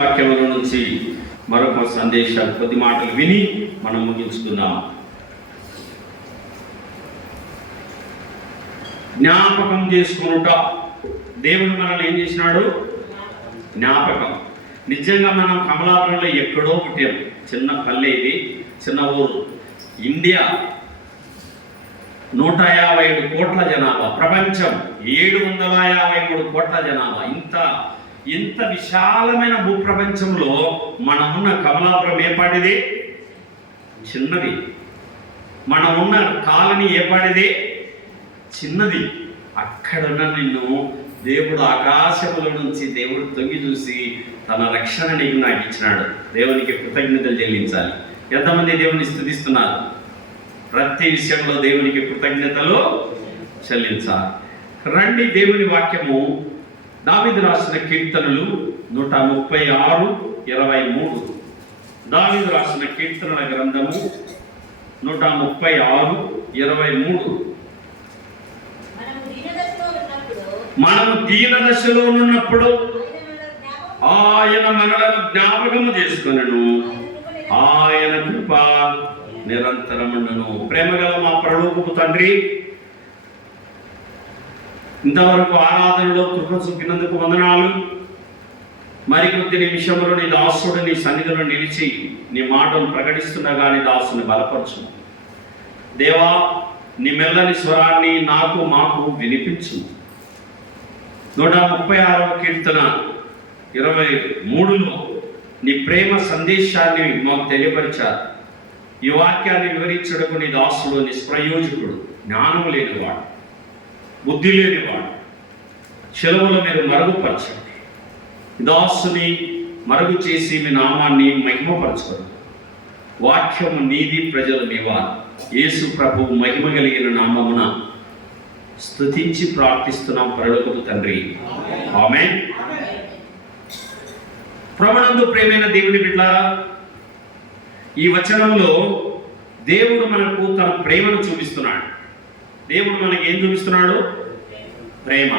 వాక్యముల నుంచి మరొక సందేశాలు కొద్ది మాటలు విని మనం ముగించుకుందాం. జ్ఞాపకం చేసుకునుట. దేవుడు మనల్ని ఏం చేసినాడు? జ్ఞాపకం. నిజంగా మనం కమలాపురంలో ఎక్కడో పుట్టాం. చిన్న పల్లె, ఇది చిన్న ఊరు. ఇండియా 157 కోట్ల జనాభా, ప్రపంచం 753 కోట్ల జనాభా. ఇంత విశాలమైన భూప్రపంచంలో మనమున్న కమలాపురం ఏపాటిది? చిన్నది. మనమున్న కాలనీ ఏపాటిది? చిన్నది. అక్కడున్న నిన్ను దేవుడు ఆకాశముల నుంచి దేవుడు తొంగి చూసి తన రక్షణ నీకు నాకు ఇచ్చినాడు. దేవునికి కృతజ్ఞతలు చెల్లించాలి. ఎంతమంది దేవుని స్తుతిస్తున్నారు? ప్రతి విషయంలో దేవునికి కృతజ్ఞతలు చెల్లించాలి. రండి, దేవుని వాక్యము దావీదు రాసిన కీర్తనలు 136:23. దావీదు రాసిన కీర్తనల గ్రంథము 136:23. మనము దీన దశలో ఉన్నప్పుడు ఆయన మనలను జ్ఞాపకము చేసుకొనెను, ఆయన కృప నిరంతరముండును. ప్రేమగల మా పరలోకపు తండ్రి, ఇంతవరకు ఆరాధనలో కృప చూపినందుకు వందనాలు. మరికొద్ది నిమిషంలో నీ దాసుడు నీ సన్నిధిలో నిలిచి నీ మాటను ప్రకటిస్తుండగా నీ దాసుని బలపరచు దేవా. నీ మెల్లని స్వరాన్ని మాకు వినిపించు. 136వ కీర్తన 23లో నీ ప్రేమ సందేశాన్ని మాకు తెలియపరిచారు. ఈ వాక్యాన్ని వివరించడకు నీ దాసుడు నిష్ప్రయోజకుడు, జ్ఞానం లేనివాడు, బుద్ధి లేనివాడు. శిలువలో మీరు మరుగుపరచండి. దాసుని మరుగు చేసి మీ నామాన్ని మహిమపరచుకోండి. వాక్యము నీది, ప్రజలు నీవారు. యేసు ప్రభువు మహిమ కలిగిన నామమున స్తుతించి ప్రార్థిస్తున్నాం పరలోకపు తండ్రి, ఆమేన్. ప్రభునందు ప్రేమైన దేవుని బిడ్డలారా, ఈ వచనంలో దేవుడు మనకు తన ప్రేమను చూపిస్తున్నాడు. దేవుడు మనకి ఏం చూపిస్తున్నాడు? ప్రేమ.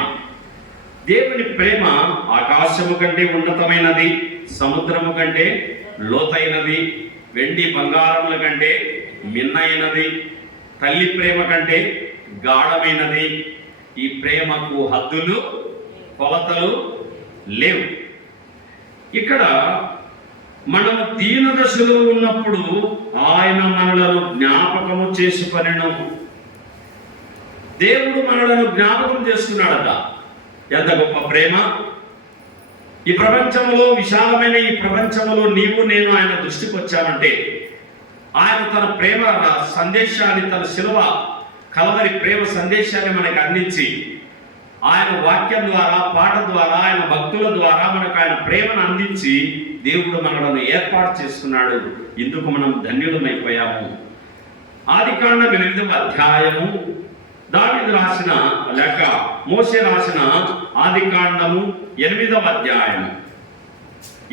దేవుని ప్రేమ ఆకాశము కంటే ఉన్నతమైనది, సముద్రము కంటే లోతైనది, వెండి బంగారముల కంటే మిన్నైనది, తల్లి ప్రేమ కంటే గాఢమైనది. ఈ ప్రేమకు హద్దులు, కొలతలు లేవు. ఇక్కడ మనము దీన దశలో ఉన్నప్పుడు ఆయన మనలను జ్ఞాపకము చేసుకొనెను. దేవుడు మనలను జ్ఞాపకం చేసుకున్నాడట. ఎంత గొప్ప ప్రేమ! ఈ ప్రపంచంలో, విశాలమైన ఈ ప్రపంచంలో నీవు నేను ఆయన దృష్టికి వచ్చామంటే ఆయన తన ప్రేమ సందేశాన్ని, తన శిలువ కలవరి ప్రేమ సందేశాన్ని మనకు అందించి ఆయన వాక్యం ద్వారా, పాట ద్వారా, ఆయన భక్తుల ద్వారా మనకు ఆయన ప్రేమను అందించి దేవుడు మనలను ఏర్పాటు చేసుకున్నాడు. ఇందుకు మనం ధన్యులమైపోయాము. ఆదికాండం 8వ అధ్యాయము, దావీదు రాసిన లేక మోషే రాసిన ఆదికాండము 8వ అధ్యాయము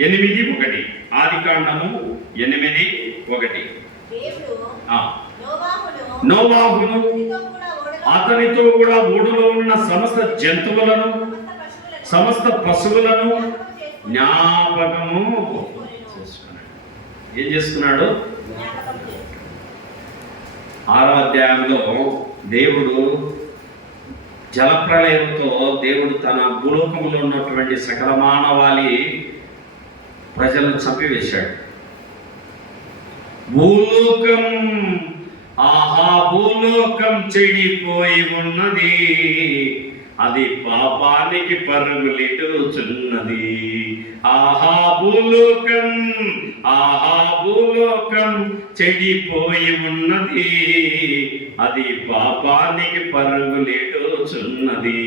8:1. ఆదికాండము 8:1. నోవాహును అతనితో కూడా ఓడలో ఉన్న సమస్త జంతువులను, సమస్త పశువులను జ్ఞాపకము చేసుకున్నాడు. ఏం చేసుకున్నాడు? 6వ అధ్యాయంలో దేవుడు జలప్రళయంతో దేవుడు తన భూలోకంలో ఉన్నటువంటి సకల మానవాళి ప్రజలను చంపివేశాడు. భూలోకం, ఆహా భూలోకం చెడిపోయి ఉన్నది, అది పాపానికి పరుగులిటుచున్నది. ఆహా భూలోకం, ఆహా భూలోకం చెడిపోయి ఉన్నది, అది పాపానికి పరుగులిటుచున్నది.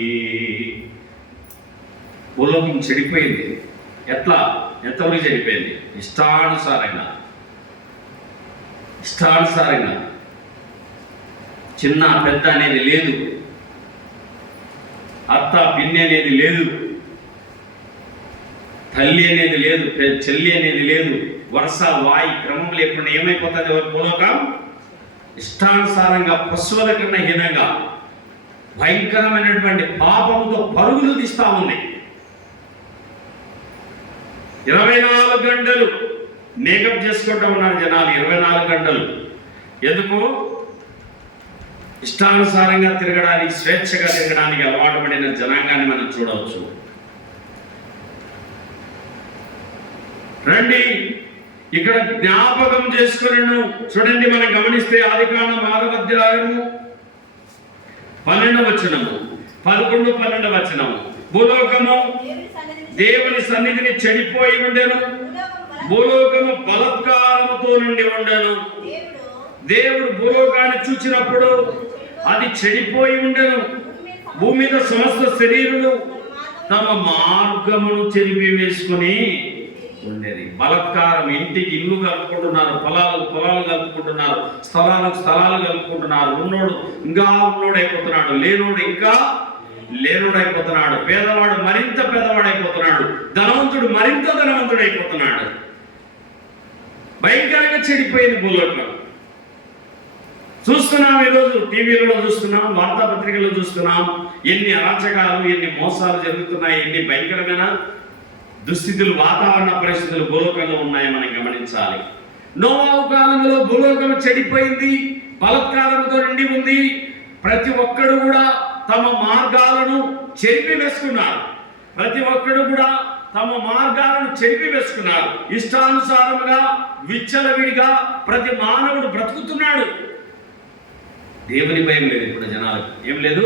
భూలోకం చెడిపోయింది. ఎంతవరకు చెడిపోయింది? ఇష్టానుసారంగా. చిన్న పెద్ద అనేది లేదు, అత్త పిన్ని అనేది లేదు, తల్లి అనేది లేదు, చెల్లి అనేది లేదు, వరుస వాయి క్రమం లేకుండా ఏమైపోతుంది? భూలోకం ఇష్టానుసారంగా, పశువుల కన్నా హీనంగా, భయంకరమైనటువంటి పాపంతో పరుగులు తీస్తా ఉంది. 24 గంటలు మేకప్ చేసుకుంటూ ఉన్నారు జనాలు. 24 గంటలు ఎందుకు? ఇష్టానుసారంగా తిరగడానికి, స్వేచ్ఛగా తిరగడానికి అలవాటు పడిన జనాంగాన్ని మనం చూడవచ్చు. రండి, ఇక్కడ జ్ఞాపకం చేసుకున్నాను. చూడండి, మనం గమనిస్తే ఆదికాండం 6వ అధ్యాయము 12వ వచనము, 11, 12వ వచనము. భూలోకము దేవుని సన్నిధిని చెడిపోయి ఉండెను, భూలోకము బలత్కారముతో నుండి ఉండెను. దేవుడు భూలోకాన్ని చూచినప్పుడు అది చెడిపోయి ఉండెను. భూమి మీద సమస్త శరీరులు తమ మార్గమును చెరిపి వేసుకుని ఉండేది. బలత్కారం, ఇంటికి ఇల్లు కలుపుకుంటున్నారు, పొలాలు కలుపుకుంటున్నారు, స్థలాలు కలుపుకుంటున్నారు. ఉన్నోడు ఇంకా ఉన్నోడైపోతున్నాడు, లేనోడు ఇంకా లేనోడైపోతున్నాడు, పేదవాడు మరింత పేదవాడైపోతున్నాడు, ధనవంతుడు మరింత ధనవంతుడైపోతున్నాడు. భయంకరంగా చెడిపోయింది భూలోకం. చూస్తున్నాం, ఈరోజు టీవీలలో చూస్తున్నాం, వార్తాపత్రికల్లో చూస్తున్నాం. ఎన్ని అరాచకాలు, ఎన్ని మోసాలు జరుగుతున్నాయి, ఎన్ని భయంకరమైన దుస్థితులు, వాతావరణ పరిస్థితులు భూలోకంలో ఉన్నాయి, మనం గమనించాలి. నోవాహు కాలంలో భూలోకం చెడిపోయింది, బలత్కారంతో నిండి ఉంది. ప్రతి ఒక్కడు కూడా తమ మార్గాలను చెరిపి వేసుకున్నారు. ప్రతి ఒక్కడు కూడా తమ మార్గాలను చెరిపి వేసుకున్నారు. ఇష్టానుసారముగా, విచ్చలవిడిగా ప్రతి మానవుడు బ్రతుకుతున్నాడు. దేవుని భయం లేదు ఇప్పుడు జనాలకు. ఏం లేదు,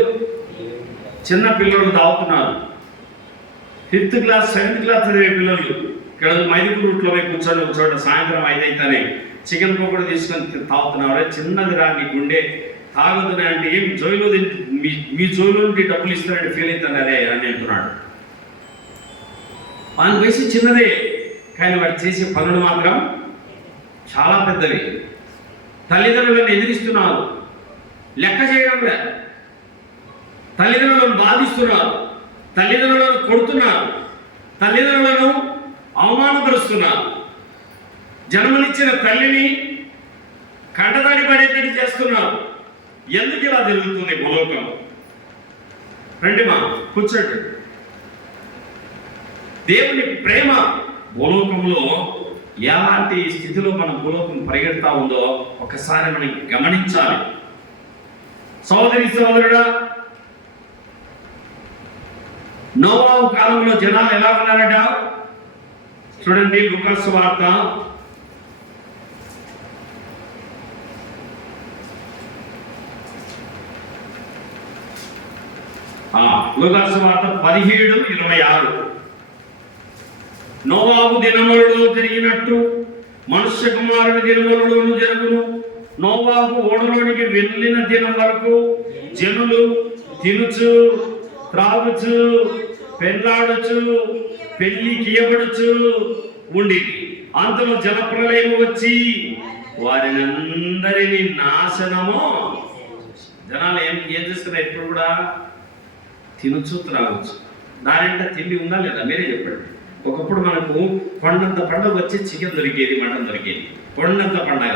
చిన్న పిల్లలు తాగుతున్నారు. 5th క్లాస్ 7th క్లాస్ చదివే పిల్లలు ఇక్కడ మైదుగురు రూట్లో పోయి కూర్చొని ఒక చోట సాయంత్రం 5 అయితేనే చికెన్ పకోడీ తీసుకొని తాగుతున్నారు. చిన్నది రా, నీ గుండె తాగుతున్నాయి అంటే ఏం జోయిలో మీ జోయిలో నుండి డబ్బులు ఇస్తారంటే ఫీల్ అవుతాను అదే అని అంటున్నాడు. ఆయన వయసు చిన్నదే, కానీ వాడు చేసే పనులు మాత్రం చాలా పెద్దవి. తల్లిదండ్రులను ఎదిరిస్తున్నారు, లెక్క చేయడం లేదు. తల్లిదండ్రులను బాధిస్తున్నారు, తల్లిదండ్రులను కొడుతున్నారు, తల్లిదండ్రులను అవమానపరుస్తున్నారు. జన్మనిచ్చిన తల్లిని కంటతడి పడేటట్టు చేస్తున్నారు. ఎందుకు ఇలా జరుగుతుంది భూలోకం? రండి మా కూర్చోండి. దేవుని ప్రేమ భూలోకంలో ఎలాంటి స్థితిలో మన భూలోకం పరిగెడతా ఉందో ఒకసారి మనం గమనించాలి. సోదరి సోదరుడా, నోవాహు కాలంలో జనాలు ఎలా ఉన్నారట చూడండి. లూకా సువార్త 17:26. నోవాహు దినములలో జరిగినట్టు మనుష్య కుమారుని దినములలోను జరుగును. నోవాహు ఓడలోనికి వెళ్ళిన దినం వరకు జనులు తినుచు, త్రాగుచు, పెళ్ళాడుచు, పెళ్లి కీయబడుచు ఉండి అంతలో జలప్రలయం వచ్చి వారిని అందరినీ నాశనము. జనాలు ఏం చేస్తున్నారు? ఇప్పుడు కూడా తినచ్చు, త్రాగచ్చు. దానింటే తిండి ఉందా లేదా మీరే చెప్పండి. ఒకప్పుడు మనకు కొండంత పండుగ వచ్చి చికెన్ దొరికేది, మటన్ దొరికేది. కొండంత పండగ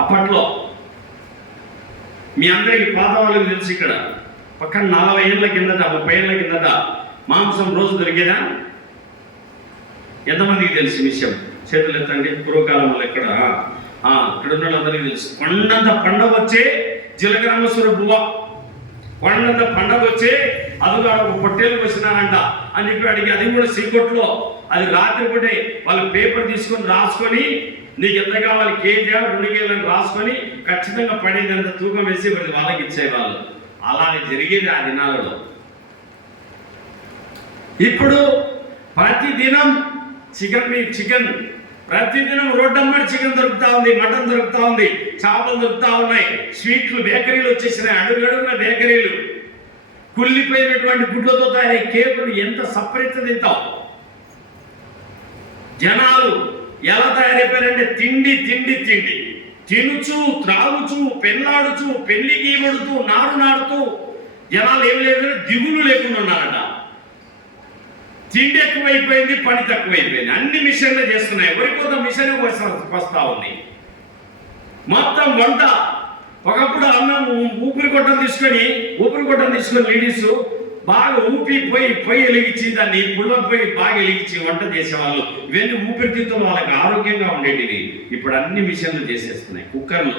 అప్పట్లో. మీ అందరికి పాత వాళ్ళకి తెలుసు, ఇక్కడ పక్కన 40 ఏళ్ళ కిందట, 30 ఏళ్ళ కిందట మాంసం రోజు దొరికేదా? ఎంతమందికి తెలుసు విషయం? చేతులు ఎత్తండి. పూర్వకాలంలో ఇక్కడ ఉన్న వాళ్ళందరికీ తెలుసు. కొండంత పండగ వచ్చే జీలకర్ర బువ్వ, కొండంత పండగ వచ్చే అదిగా ఒక పొట్టేలు వచ్చినారంట అని చెప్పి అడిగి, అది కూడా సీకొట్లో, అది రాత్రిపూటే వాళ్ళు పేపర్ తీసుకొని రాసుకొని నీకు ఎంత కావాలి, కేజీ 2 కేజీలను రాసుకొని ఖచ్చితంగా పడేదంత తూకం వేసి వాళ్ళకి ఇచ్చేవాళ్ళు. అలాగే జరిగేది ఆ దినాలలో. ఇప్పుడు ప్రతిదినం చికెన్ ప్రతిదినం రోడ్డమ్మడి చికెన్ దొరుకుతా ఉంది, మటన్ దొరుకుతా ఉంది, చేపలు దొరుకుతా ఉన్నాయి. స్వీట్లు, బేకరీలు వచ్చేసినాయి, అడుగడుగున బేకరీలు. కుళ్ళిపోయినటువంటి గుడ్లతో తయారై కేకులు ఎంత సపరేట్ తింటాం. జనాలు ఎలా తయారైపోయారంటే తిండి తిండి తిండి, తినుచు, త్రాగుచు, పెళ్ళాడుచు, పెళ్లి గీయబడుతూ, నాడుతూ జనాలు ఏం లేదు, దిగులు లేకుండా ఉన్నారట. తిండి ఎక్కువైపోయింది, పని తక్కువైపోయింది. అన్ని మిషన్లు చేస్తున్నాయి. వరికోత మిషన్ వస్తా ఉంది. మొత్తం వంట. ఒకప్పుడు అన్నం ఊపిరి గొట్టం తీసుకొని లేడీస్ బాగా ఊపి పొయ్యి వెలిగించి దాన్ని పుల్ల పొయ్యి బాగా వెలిగించి వంట చేసేవాళ్ళు. ఇవన్నీ ఊపిరితిత్తులు వాళ్ళకి ఆరోగ్యంగా ఉండేటివి. ఇప్పుడు అన్ని మిషన్లు చేసేస్తున్నాయి, కుక్కర్లు.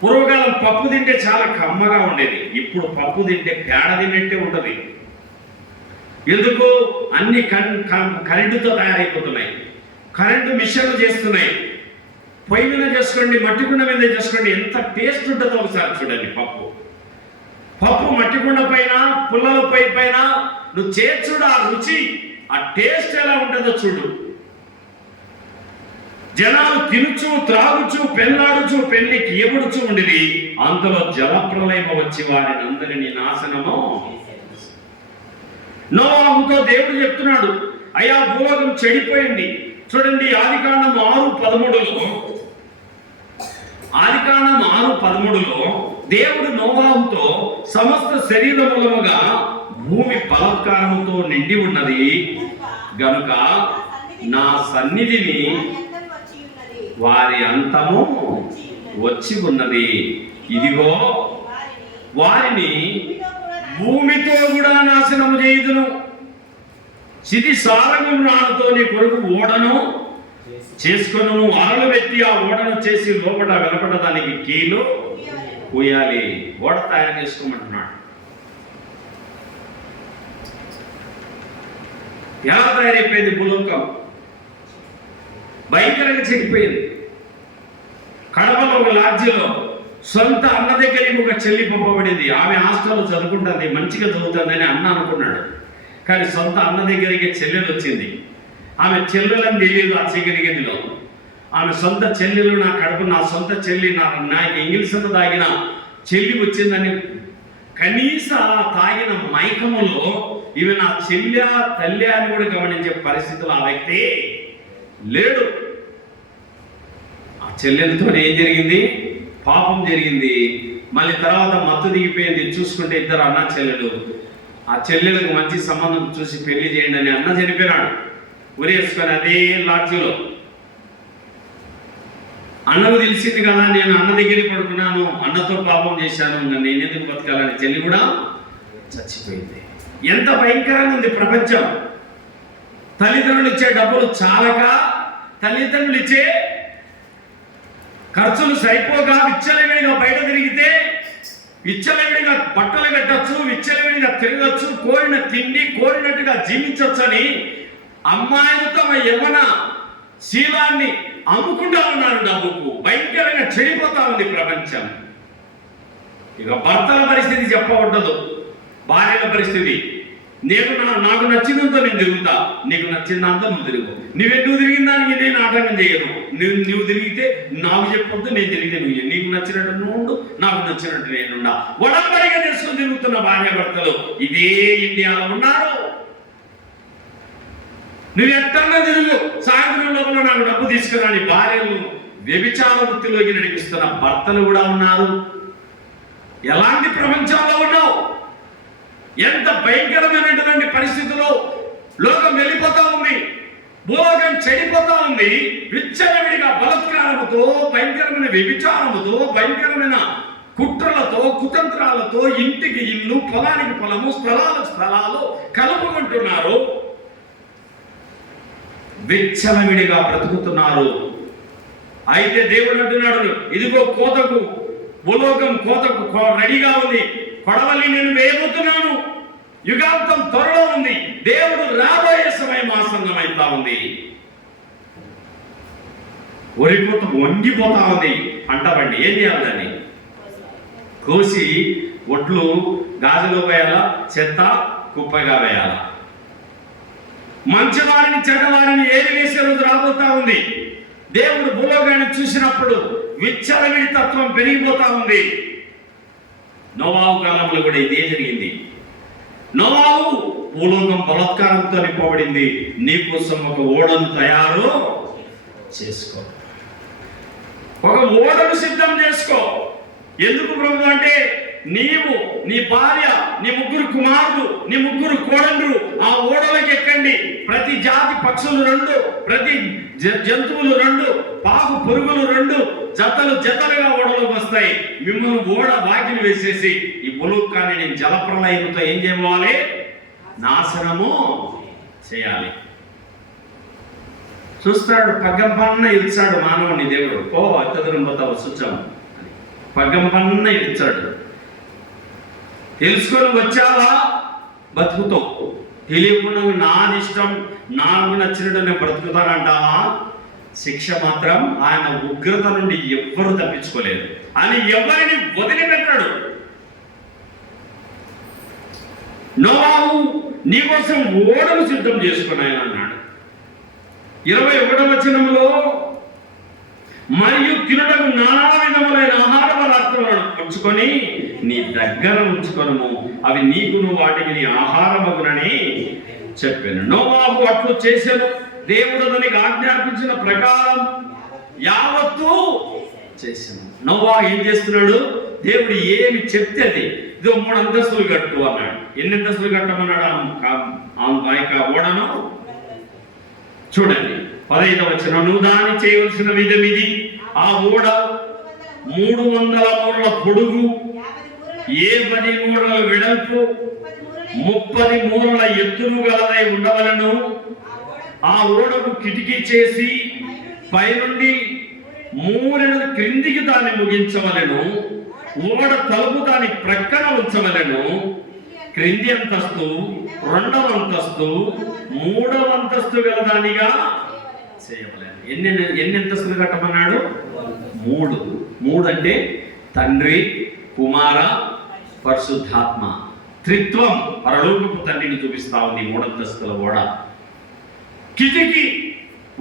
పూర్వకాలం పప్పు తింటే చాలా కమ్మగా ఉండేది, ఇప్పుడు పప్పు తింటే పేడ తిన్నట్టే ఉంటుంది. ఎందుకు? అన్ని కరెంటుతో తయారైపోతున్నాయి, కరెంటు మిషన్లు చేస్తున్నాయి. పొయ్యి మీద చేసుకోండి, మట్టి కుండ మీద చేసుకోండి, ఎంత టేస్ట్ ఉంటుందో ఒకసారి చూడండి. పప్పు మట్టి కుండ పైన పుల్లల పొయ్యి పైన నువ్వు చూడు, ఆ రుచి, ఆ టేస్ట్ ఎలా ఉంటుందో చూడు. జనాలు తినుచు త్రాగుచు పెళ్ళాడుచు పెళ్లికి ఎగుడుచు ఉండిది, అంతలో జలప్రలయం వచ్చి వారిని అందరినీ నాశనము. నోవాహుతో దేవుడు చెప్తున్నాడు, అయ్యా భూలోకం చెడిపోయింది. చూడండి ఆదికాండం 6:13లో దేవుడు నోవాహుతో సమస్త శరీరములముగా భూమి బలాత్కారముతో నిండి ఉన్నది గనుక నా సన్నిధిని వారి అంతము వచ్చి ఉన్నది, ఇదిగో వారిని భూమితో కూడా నాశనము చేయుదును. సిది సారము నాడుతో నీ కొరకు ఓడను చేసుకొను, అరలు పెట్టి ఆ ఓడను చేసి లోపల వెలపడ దానికి కీలు పూయాలి. ఓడ తయారు చేసుకోమంటున్నాడు. ఎలా తయారైపోయింది భూలోకం? భయంకరంగా చెడిపోయింది. కడపలో ఒక లాడ్జీలో సొంత అన్న దగ్గరికి ఒక చెల్లి పంపబడింది. ఆమె హాస్టల్లో చదువుకుంటుంది, మంచిగా చదువుతుందని అన్న అనుకున్నాడు. కానీ సొంత అన్న దగ్గరికి చెల్లెలు వచ్చింది. ఆమె చెల్లెలని తెలియదు ఆ చీకటి గదిలో. ఆమె సొంత చెల్లెలు, నా కడుపు నా సొంత చెల్లి, నాకు ఇంగ్లీష్ అన్న తాగిన చెల్లి వచ్చిందని కనీస తాగిన మైకములో ఈమె నా చెల్లె తల్లి అని కూడా గమనించే పరిస్థితులు ఆ వ్యక్తి లేడు. ఆ చెల్లెలతో ఏం జరిగింది? పాపం జరిగింది. మళ్ళీ తర్వాత మత్తు దిగిపోయింది. చూసుకుంటే ఇద్దరు అన్న చెల్లెలు. ఆ చెల్లెలకు మంచి సంబంధం చూసి పెళ్లి చేయండి అని అన్న చనిపోయినాడు. ఉరేసుకొని అదే లాడ్జీలో. అన్నకు తెలిసింది కదా, నేను అన్న దగ్గరికి పడుకున్నాను, అన్నతో పాపం చేశాను, నేను ఎందుకు బతకాలని చెల్లి కూడా చచ్చిపోయింది. ఎంత భయంకరంగా ఉంది ప్రపంచం. తల్లిదండ్రులు ఇచ్చే డబ్బులు చాలక, తల్లిదండ్రులు ఇచ్చే ఖర్చులు సరిపోగా విచ్చలవిడిగా బయట తిరిగితే, విచ్చలవిడిగా బట్టలు కట్టచ్చు, విచ్చలవిడిగా తిరగచ్చు, కోరిన తిండి కోరినట్టుగా జీవించవచ్చు అని అమ్మాయిలతో యవ్వన శీలాన్ని అమ్ముకుంటా ఉన్నారు డబ్బుకు. భయంకరంగా చెడిపోతా ఉంది ప్రపంచం. ఇక భర్తల పరిస్థితి చెప్పకూడదు, భార్యల పరిస్థితి. నాకు నచ్చినంత నేను తిరుగుతా, నీకు నచ్చిందంతా నువ్వు తిరుగు. నువ్వు తిరిగిన దానికి నేను ఆటంకం చేయను. నువ్వు తిరిగితే నాకు చెప్పొద్దు, నేను తిరిగితే నువ్వు. నీకు నచ్చినట్టు నువ్వు ఉండు, నాకు నచ్చినట్టు నేనుండా. ఒడంబడిగా చేసుకుని తిరుగుతున్న భార్య భర్తలు ఇదే ఇండియాలో ఉన్నారు. నువ్వు ఎట్టన్నా తిరుగు, సాయంత్రం లోపల నాకు డబ్బు తీసుకురాని భార్యలు వ్యభిచార వృత్తిలోకి నడిపిస్తున్న భర్తలు కూడా ఉన్నారు. ఎలాంటి ప్రపంచంలో ఉన్నావు? ఎంత భయంకరమైనటువంటి పరిస్థితుల్లో లోకం వెళ్ళిపోతా ఉంది, భూలోకం చెడిపోతా ఉంది. విచ్చలవిడిగా బలత్కారముతో, భయంకరమైన వ్యభిచారముతో, భయంకరమైన కుట్రలతో, కుతంత్రాలతో ఇంటికి ఇల్లు, పొలానికి పొలము, స్థలాలు కలుపుకుంటున్నారు. విచ్చలవిడిగా బ్రతుకుతున్నారు. అయితే దేవుడు అంటున్నాడు, ఇదిగో కోతకు, భూలోకం కోతకు రెడీగా ఉంది, కొడవలి నేను వేయబోతున్నాను, యుగాంతం త్వరలో ఉంది, దేవుడు రాబోయే సమయం ఆసన్నమైతా ఉంది. వరి కోత వంగిపోతా ఉంది. పంట బండి ఏం చేయాలి? దాన్ని కోసి ఒట్లు గాజులో వేయాలా, చెత్త కుప్పగా వేయాలా. మంచివారిని చెడ్డవారిని ఏరి వేసే రోజు రాబోతా ఉంది. దేవుడు భూలోకాన్ని చూసినప్పుడు విచ్చలవిడి తత్వం పెరిగిపోతా ఉంది. నోవాహు కాలంలో కూడా ఇదే జరిగింది. నోవాహు భూలోకం బలాత్కారంతో నింపబడింది. నీకోసం ఒక ఓడను తయారు చేసుకో, ఒక ఓడను సిద్ధం చేసుకో. ఎందుకు ప్రభు అంటే, నీవు, నీ భార్య, నీ ముగ్గురు కుమారులు, నీ ముగ్గురు కోడళ్ళు ఆ ఓడలకు ఎక్కండి. ప్రతి జాతి పక్షులు 2, ప్రతి జంతువులు 2, పాకు పురుగులు 2 జతలు జతలుగా ఓడలోకి వస్తాయి. మిమ్మల్ని ఓడ వాకిలి వేసేసి ఈ ములుక్కాన్ని నేను జలప్రలయంతో ఏం చేయవాలి? నాశనము చేయాలి. చూస్తాడు, పగ్గం పన్న ఇచ్చాడు మానవుని దేవుడు. అత్తదూరం పోతావు శుచం అని పగ్గం పన్న ఇచ్చాడు. తెలుసుకొని వచ్చావా బతుకుతావు. తెలియకుండా నాది ఇష్టం, నాకు నచ్చినట్టు నేను బ్రతుకుతానంటావా? శిక్ష మాత్రం ఆయన ఉగ్రత నుండి ఎవ్వరూ తప్పించుకోలేదు. ఆయన ఎవరిని వదిలిపెట్టాడు. నోవాహు నీకోసం ఓడను సిద్ధం చేసుకుని ఆయన అన్నాడు. 21వ వచనంలో, మరియు తినడం నానా విధములైన ఆహార పదార్థాలను ఉంచుకొని నీ దగ్గర ఉంచుకొనుము, అవి నీకును వాటికి నీ ఆహారమగునని చెప్పాను. నోవాహు అట్లు చేశాను. దేవుడు అతనికి ఆజ్ఞాపించిన ప్రకారం యావత్తు చేశాను. నోవాహు ఏం చేస్తున్నాడు? దేవుడు ఏమి చెప్తే అది, ఇదో 3 అంతస్తులు కట్టు అన్నాడు. ఎన్ని అంతస్తులు కట్టమన్నాడు ఆ యొక్క ఓడను? చూడండి 15వ వచనం, నువ్వు దాన్ని చేయవలసిన విధం ఇది. ఆ ఓడ 300 మూరల పొడుగు, 50 మూరల వెడల్పు, 30 మూరల ఎత్తును గలదై ఉండవలను. ఆ ఓడకు కిటికీ చేసి పైనుండి మూరెను క్రిందికి దాన్ని ముగించవలను. ఓడ తలుపు దాని ప్రక్కన ఉంచవలను. క్రింది అంతస్తు, 2వ అంతస్తు, 3వ అంతస్తు గల దానిగా చేయవలను. ఎన్ని అంతస్తులు కట్టమన్నాడు? 3 అంటే తండ్రి, కుమార, పరిశుద్ధాత్మ త్రిత్వం, పరలోకపు తండ్రిని చూపిస్తా ఉంది 3 అంతస్తుల ఓడ. కిటికీ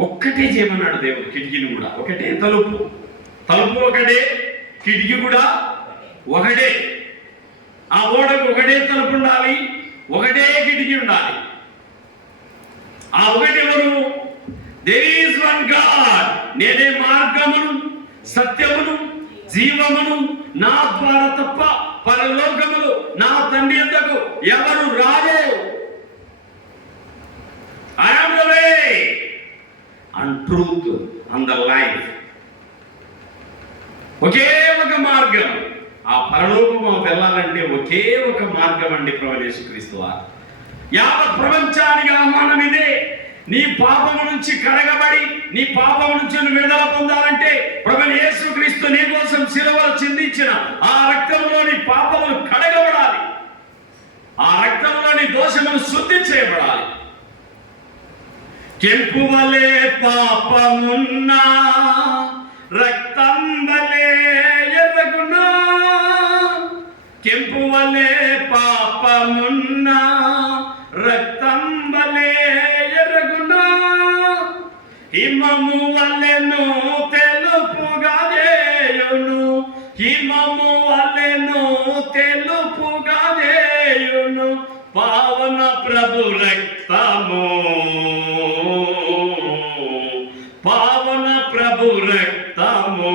ఒక్కటే చేయమన్నాడు దేవుడు. కిటికీని కూడా ఒకటే, తలుపు ఒకటే, కిటికీ కూడా ఒకటే. ఆ ఓడకు ఒకటే తలుపు ఉండాలి, ఒకటే కిటికీ ఉండాలి. ఆ ఒకటి ఎవరు? There is one god. నేనే మార్గమును, సత్యమును, జీవమును, నా ద్వారా తప్ప పరలోకములు నా తండ్రి యొద్దకు ఎవరు రారు. I am the way and truth and the life. ఒకే ఒక మార్గం. ఆ పరలోకము వెళ్ళాలంటే ఒకే ఒక మార్గం అండి, ప్రభువు యేసుక్రీస్తు వారు. యావత్ ప్రపంచానికి ఆహ్వానం ఇదే. నీ పాపము నుంచి కడగబడి నీ పాపము నుంచి విడుదల పొందాలంటే ప్రభువు యేసుక్రీస్తు నీ కోసం శిలువలో చిందించిన ఆ రక్తంలో నీ పాపములు కడగబడాలి. ఆ రక్తంలో నీ దోషములు శుద్ధి చేయబడాలి. కెంపు వలె పాపమున్నా, రక్తం వలె ఎర్రగున్నా. కెంపు వలె పాపమున్నా, రక్తం వలె ఎర్రగున్నా. హిమము వలెను తెలుపుగా చేయును, హిమము వలెను తెలుపుగా చేయును పావన ప్రభు రక్తము, పావన ప్రభు రక్తము.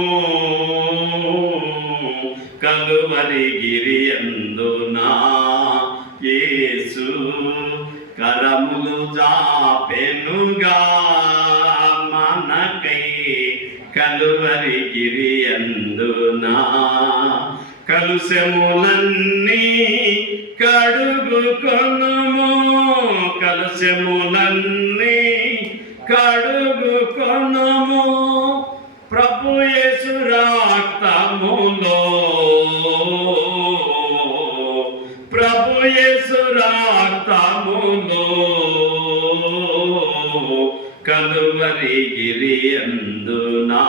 కలువరి గిరి అందునా యేసు కరములు జాపెనుగా మనకై. కలువరి గిరి అందునా కలుషములన్నీ కడుగుకొనుము, కలుషములన్నీ కడుగుకొనుము. ప్రభు యేసు రక్తములో, ప్రభు యేసు రక్తములో. కలువరి గిరి అందునా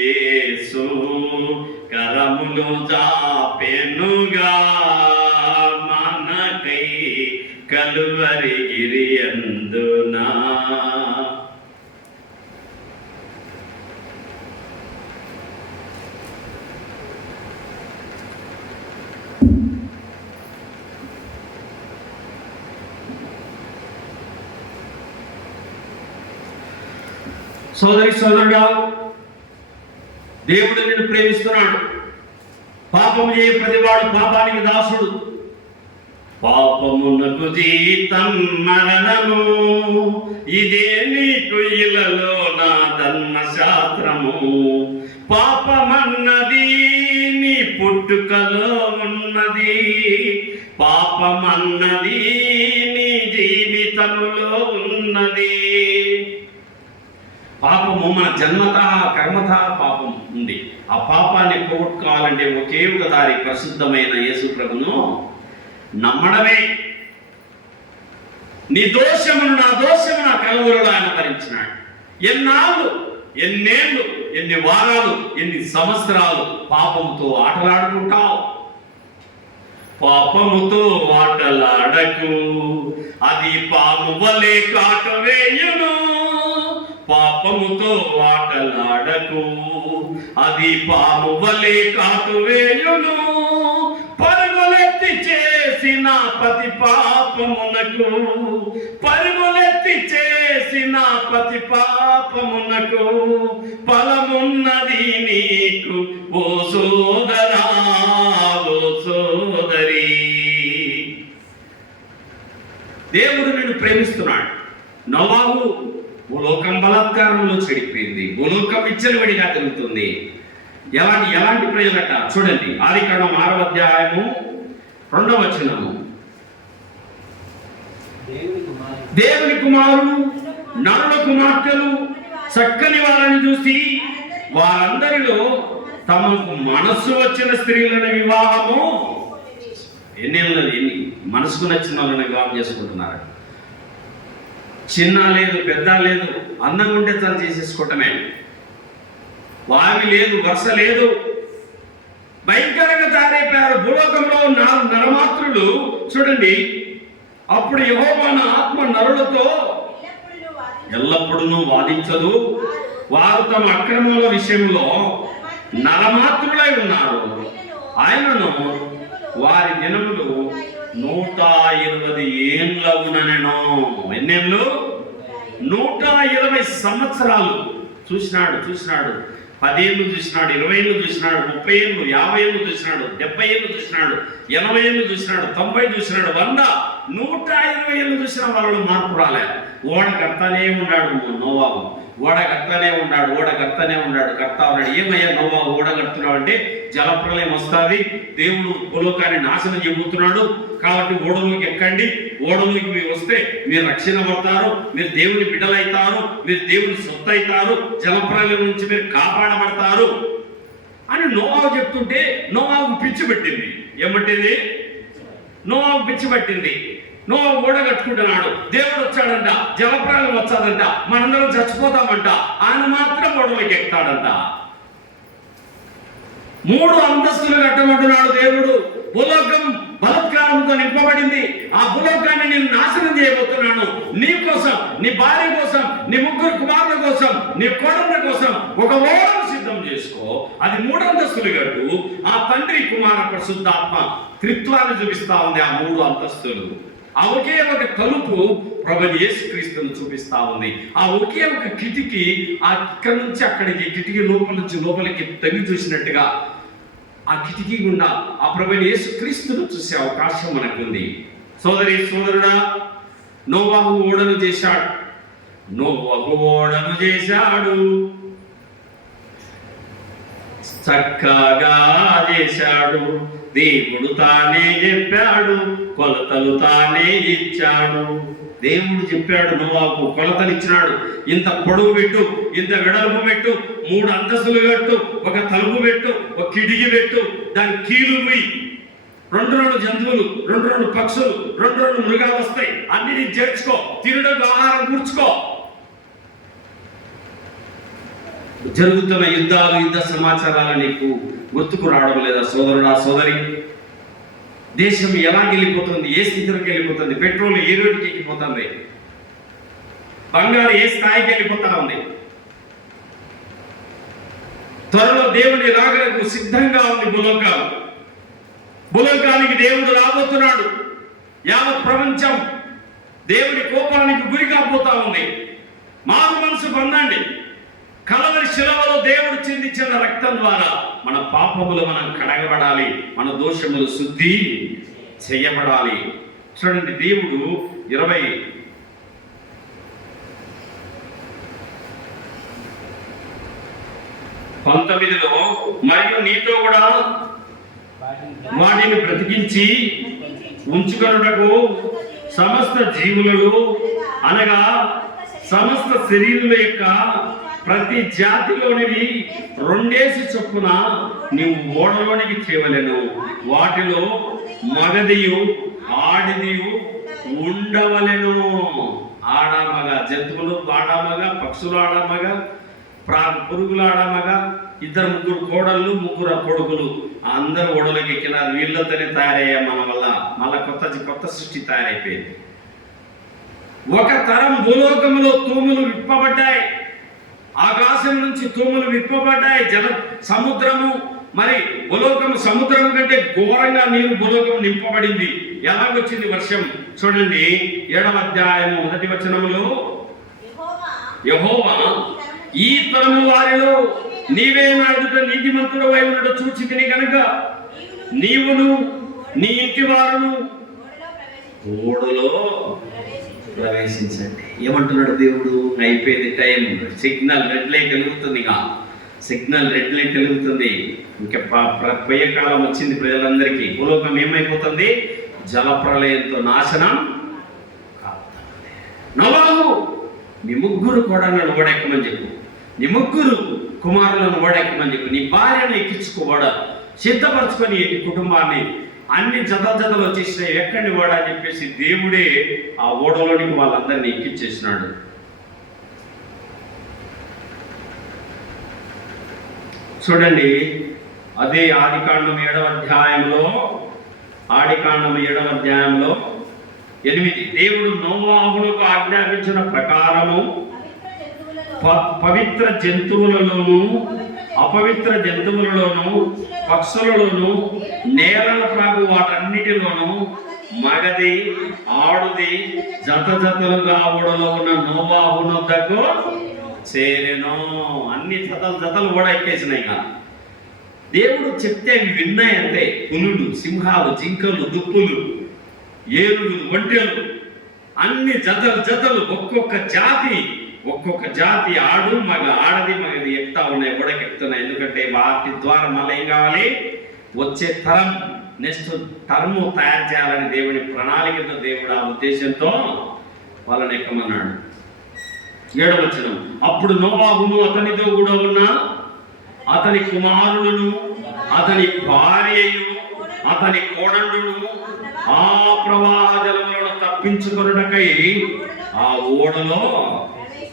యేసు కరములు జాపెనుగా మనకై. కలువరి గిరి అందునా. సోదరి సోదరుడా, దేవుడు నిన్ను ప్రేమిస్తున్నాడు. పాపం చేయ ప్రతివాడు పాపానికి దాసుడు. పాపమునకు జీతం మరణము, ఇదే నీకు ఇలలో నా ధర్మశాస్త్రము. పాపమన్నది నీ పుట్టుకలో ఉన్నది, పాపమన్నది నీ జీవితములో ఉన్నది. పాపము మన జన్మత కర్మత పాపం ఉంది. ఆ పాపాన్ని పోగొట్టుకోవాలంటే ఒకే ఒక దారి, పరిశుద్ధమైన యేసు ప్రభును నమ్మడమే. నీ దోషమును నా దోషము నా కలువరులో ఆయన భరించినాడు. ఎన్నాళ్ళు, ఎన్నేళ్ళు, ఎన్ని వారాలు, ఎన్ని సంవత్సరాలు పాపంతో ఆటలాడుకుంటావు? పాపముతో ఆటలాడకు, అది పాము వలె కాటు వేయును. పాపముతో ఆటలాడకు, అది పాము వలె కాటు వేయును. పరుగులెత్తి చేసిన ప్రతి పాపమునకు, పరుగులెత్తి చేసిన ప్రతి పాపమునకు ఫలమున్నది నీకు ఓ సోదరా, ఓ సోదరి. దేవుడు నిన్ను ప్రేమిస్తున్నాడు. నోవాహు భూలోకం బలాత్కారంలో చెడిపోయింది, భూలోకం విచ్చలవిడిగా తిరుగుతుంది. ఎలాంటి ప్రజలట చూడండి. ఆదికాండం 6వ అధ్యాయము 2వ వచనము. దేవుని కుమారులు నరుల కుమార్తెలు చక్కని వారిని చూసి వారందరిలో తమకు మనస్సు వచ్చిన స్త్రీలను వివాహము, ఎన్ని మనసుకు నచ్చిన వాళ్ళని వివాహం చేసుకుంటున్నారు. చిన్న లేదు, పెద్ద లేదు, అందంగా ఉంటే తను చేసేసుకోవటమే. వామి లేదు, వరుస లేదు, భయంకరంగా తయారైపోయారు. భూలోకంలో నరమాత్రులు చూడండి. అప్పుడు యెహోవా నా ఆత్మ నరులతో ఎల్లప్పుడూ వాదించదు, వారు తమ అక్రమాల విషయంలో నరమాత్రులై ఉన్నారు. ఆయనను వారి దినములు 120 ఏండ్లవుననెను. ఎన్నేళ్ళు? 120 సంవత్సరాలు చూసినాడు. 10 ఏళ్ళు చూసినాడు, 20 ఏళ్ళు చూసినాడు, 30 ఏళ్ళు, 50 ఏళ్ళు చూసినాడు, 70 ఏళ్ళు చూసినాడు, 80 ఏళ్ళు చూసినాడు, 90 చూసినాడు, 100, 120 ఏళ్ళు చూసిన వాళ్ళు మార్పు రాలే. ఓడ కర్తనే ఉన్నాడు నోవాహు, ఓడ కర్తనే ఉన్నాడు. కర్త ఉన్నాడు. ఏమయ్యా నోవాహు ఓడ కడుతున్నావు అంటే, జలప్రలయం వస్తుంది, దేవుడు భూలోకాన్ని నాశనం చేయబోతున్నాడు, కాబట్టి ఓడలోకి ఎక్కండి, ఓడలోకి మీరు వస్తే మీరు రక్షణ పడతారు, మీరు దేవుని బిడ్డలైతారు, మీరు దేవుని సొత్తు అవుతారు, జలప్రలయం నుంచి మీరు కాపాడబడతారు అని నోవాహు చెప్తుంటే నోవాహుకు పిచ్చి పట్టింది. ఏమంటేది? నోవాహుకు పిచ్చి పట్టింది. నోవాహు ఓడ కట్టుకుంటున్నాడు, దేవుడు వచ్చాడంట, జలప్రలయం వచ్చాడంట, మనందరం చచ్చిపోతామంట, ఆయన మాత్రం ఓడలోకి ఎక్కుతాడంట. 3 అంతస్తులు కట్టమంటున్నాడు దేవుడు. భూలోకం బలాత్కారంతో నింపబడింది. ఆ భూలోకాన్ని నేను నాశనం చేయబోతున్నాను. నీ కోసం, నీ భార్య కోసం, నీ 3 కుమారుల కోసం, నీ కోడళ్ళ కోసం ఒక ఓడను సిద్ధం చేసుకో. అది 3 అంతస్తులు కట్టు. ఆ తండ్రి, కుమార, పరిశుద్ధాత్మ త్రిత్వాన్ని చూపిస్తా ఉంది. ఆ 3 అంతస్తులు, ఆ ఒకే ఒక తలుపు ప్రభువైన యేసుక్రీస్తును చూపిస్తా ఉంది. ఆ ఒకే ఒక కిటికీ, ఆ ఇక్కడ నుంచి అక్కడికి, కిటికీ లోపల నుంచి లోపలికి తగిలి చూసినట్టుగా ఆ కిటికీ గుండా ఆ ప్రభువైన యేసుక్రీస్తును చూసే అవకాశం మనకుంది. సోదరి సోదరుడా, నోవాహు ఓడను చేశాడు. చక్కగా చేశాడు. దేవుడు తానే చెప్పాడు, కొలతలు తానే ఇచ్చాడు. దేవుడు చెప్పాడు, నోవాహుకు కొలతలు ఇచ్చినాడు. ఇంత పొడవు పెట్టు, ఇంత వెడల్పు పెట్టు, 3 అంతస్తులు కట్టు, ఒక తలుపు పెట్టు, ఒక కిటికీ పెట్టు, దాని కీలు పోయి 2 జంతువులు, 2 పక్షులు, 2 మృగాలు వస్తాయి, అన్నిటిని చేర్చుకో, తినడానికి ఆహారం కూర్చుకో. జరుగుతున్న యుద్ధాలు, యుద్ధ సమాచారాలు నీకు గుర్తుకు రావడం లేదా సోదరుడా, సోదరి? దేశం ఎలా వెళ్ళిపోతుంది, ఏ స్థితిలోకి వెళ్ళిపోతుంది, పెట్రోల్ ఏ రేటుకి ఎక్కిపోతుంది, బంగారు ఏ స్థాయికి వెళ్ళిపోతా ఉంది. త్వరలో దేవుని రాకడకు సిద్ధంగా ఉంది భూలోకానికి దేవుడు రాబోతున్నాడు. యావత్ ప్రపంచం దేవుని కోపానికి గురి కాబోతా ఉంది. మారు మనసు పొందండి. కలవరి శిలవలో దేవుడు చిందించిన రక్తం ద్వారా మన పాపములు మనం కడగబడాలి, మన దోషములు శుద్ధి చేయబడాలి. చూడండి, దేవుడు 19లో మరియు నీతో కూడా వాటిని బ్రతికించి ఉంచుకొనుటకు సమస్త జీవులలో అనగా సమస్త శరీరుల యొక్క ప్రతి జాతిలోనివి 2 చొప్పున నీవు ఓడలోనికి తేవలెను. వాటిలో మగదియు ఆడిదియు ఉండవలెను. ఆడామగ జంతువులు ఆడామగ, పక్షులు ఆడామగ, పురుగులు ఆడామగ, 2-3 కోడళ్ళు 3 కొడుకులు అందరూ ఓడలోకి ఎక్కినారు. వీళ్ళతోనే తయారయ్యా మన వల్ల మళ్ళా కొత్త సృష్టి తయారైపోయింది. ఒక తరం భూలోకములో తూములు విప్పబడ్డాయి, ఆకాశం నుంచి తూములు విప్పబడ్డాయి. సముద్రము, మరి భూలోకము సముద్రం కంటే ఘోరంగా నీరు భూలోకం నింపబడింది. ఎలాగొచ్చింది వర్షం? చూడండి, 7వ అధ్యాయము 1వ వచనములో, యెహోవా ఈ తరము వారిలో నీవే నా ఎదుట నీతిమంతుడు అయి ఉండడం చూచి తిని కనుక నీవును నీ ఇంటి వారును ఓడలో ప్రవేశించండి. ఏమంటున్నాడు దేవుడు? అయిపోయింది టైం, సిగ్నల్ రెడ్ లైట్ వెలుగుతుంది, సిగ్నల్ రెడ్ లైట్ వెలుగుతుంది. ఇంకా పోయే కాలం వచ్చింది ప్రజలందరికీ. భూలోకం ఏమైపోతుంది? జలప్రలయంతో నాశనం. నోవాహు, నీ 3 కోడళ్ళను ఓడెక్కమని చెప్పు, నీ 3 కుమారులను ఓడెక్కమని చెప్పు, నీ భార్యను ఎక్కించుకోవాడ, సిద్ధపరచుకొని ఈ కుటుంబాన్ని. అన్ని జతలు వచ్చేసినాయి, ఎక్కడిని ఓడా అని చెప్పేసి దేవుడే ఆ ఓడలోనికి వాళ్ళందరినీ ఎక్కించేసినాడు. చూడండి, అదే ఆదికాండం 7వ అధ్యాయంలో 8, దేవుడు నోవాహులకు ఆజ్ఞాపించిన ప్రకారము పవిత్ర జంతువులలోను అపవిత్ర జంతువులలోను పక్షులలోను నేలను ప్రాగు వాటన్నిటిలోను మగది ఆడుది జతలుగా ఓడలో ఉన్న నోవాహునొద్దకు చేరెను. అన్ని జతలు ఓడ ఎక్కేసినాయి. దేవుడు చెప్తే అవి విన్నాయంటే పులులు, సింహాలు, జింకలు, దుప్పులు, ఏనుగులు, ఒంటెలు, అన్ని జతలు ఒక్కొక్క జాతి ఆడు మగ ఆడది మగది ఎక్కుతా ఉన్నాయి, ఓడకెక్కుతున్నాయి. ఎందుకంటే వాటి ద్వారా మళ్ళీ ఏం కావాలి? వచ్చే తరం, నెక్స్ట్ టర్మ్ తయారు చేయాలని దేవుని ప్రణాళికతో దేవుడు ఆ ఉద్దేశంతో వాళ్ళని ఎక్కమన్నాడు. 7వ వచనం, అప్పుడు నోవాహును అతనితో కూడా ఉన్న అతని కుమారులను అతని భార్యయు అతని కోడండును ఆ ప్రవాహ జలములను తప్పించుకొనుటకై ఆ ఓడలో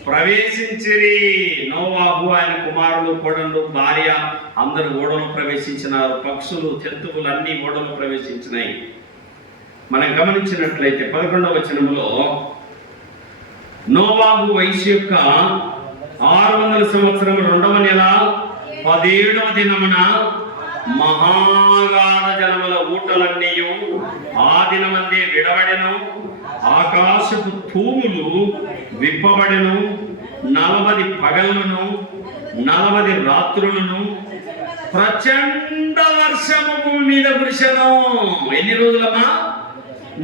ప్రవేశించిరి. నోవాహు, ఆయన కుమారులు, కోడండు, భార్య అందరూ ఓడలో ప్రవేశించినారు. పక్షులు, జంతువులు అన్ని ఓడలో ప్రవేశించినాయి. మనం గమనించినట్లయితే 11వ వచనములో నోవాహు వయసు యొక్క 600 సంవత్సరములు 2వ నెల 17వ దినమున మహాగాధ జలముల ఊటలన్నీ ఆ దినమందే విడబడెను. ఆకాశపు తూములు విప్పబడెను. 40 పగళ్ళను 40 రాత్రులను ప్రచండ వర్షము భూమి మీద కురిసెను. ఎన్ని రోజులమ్మా?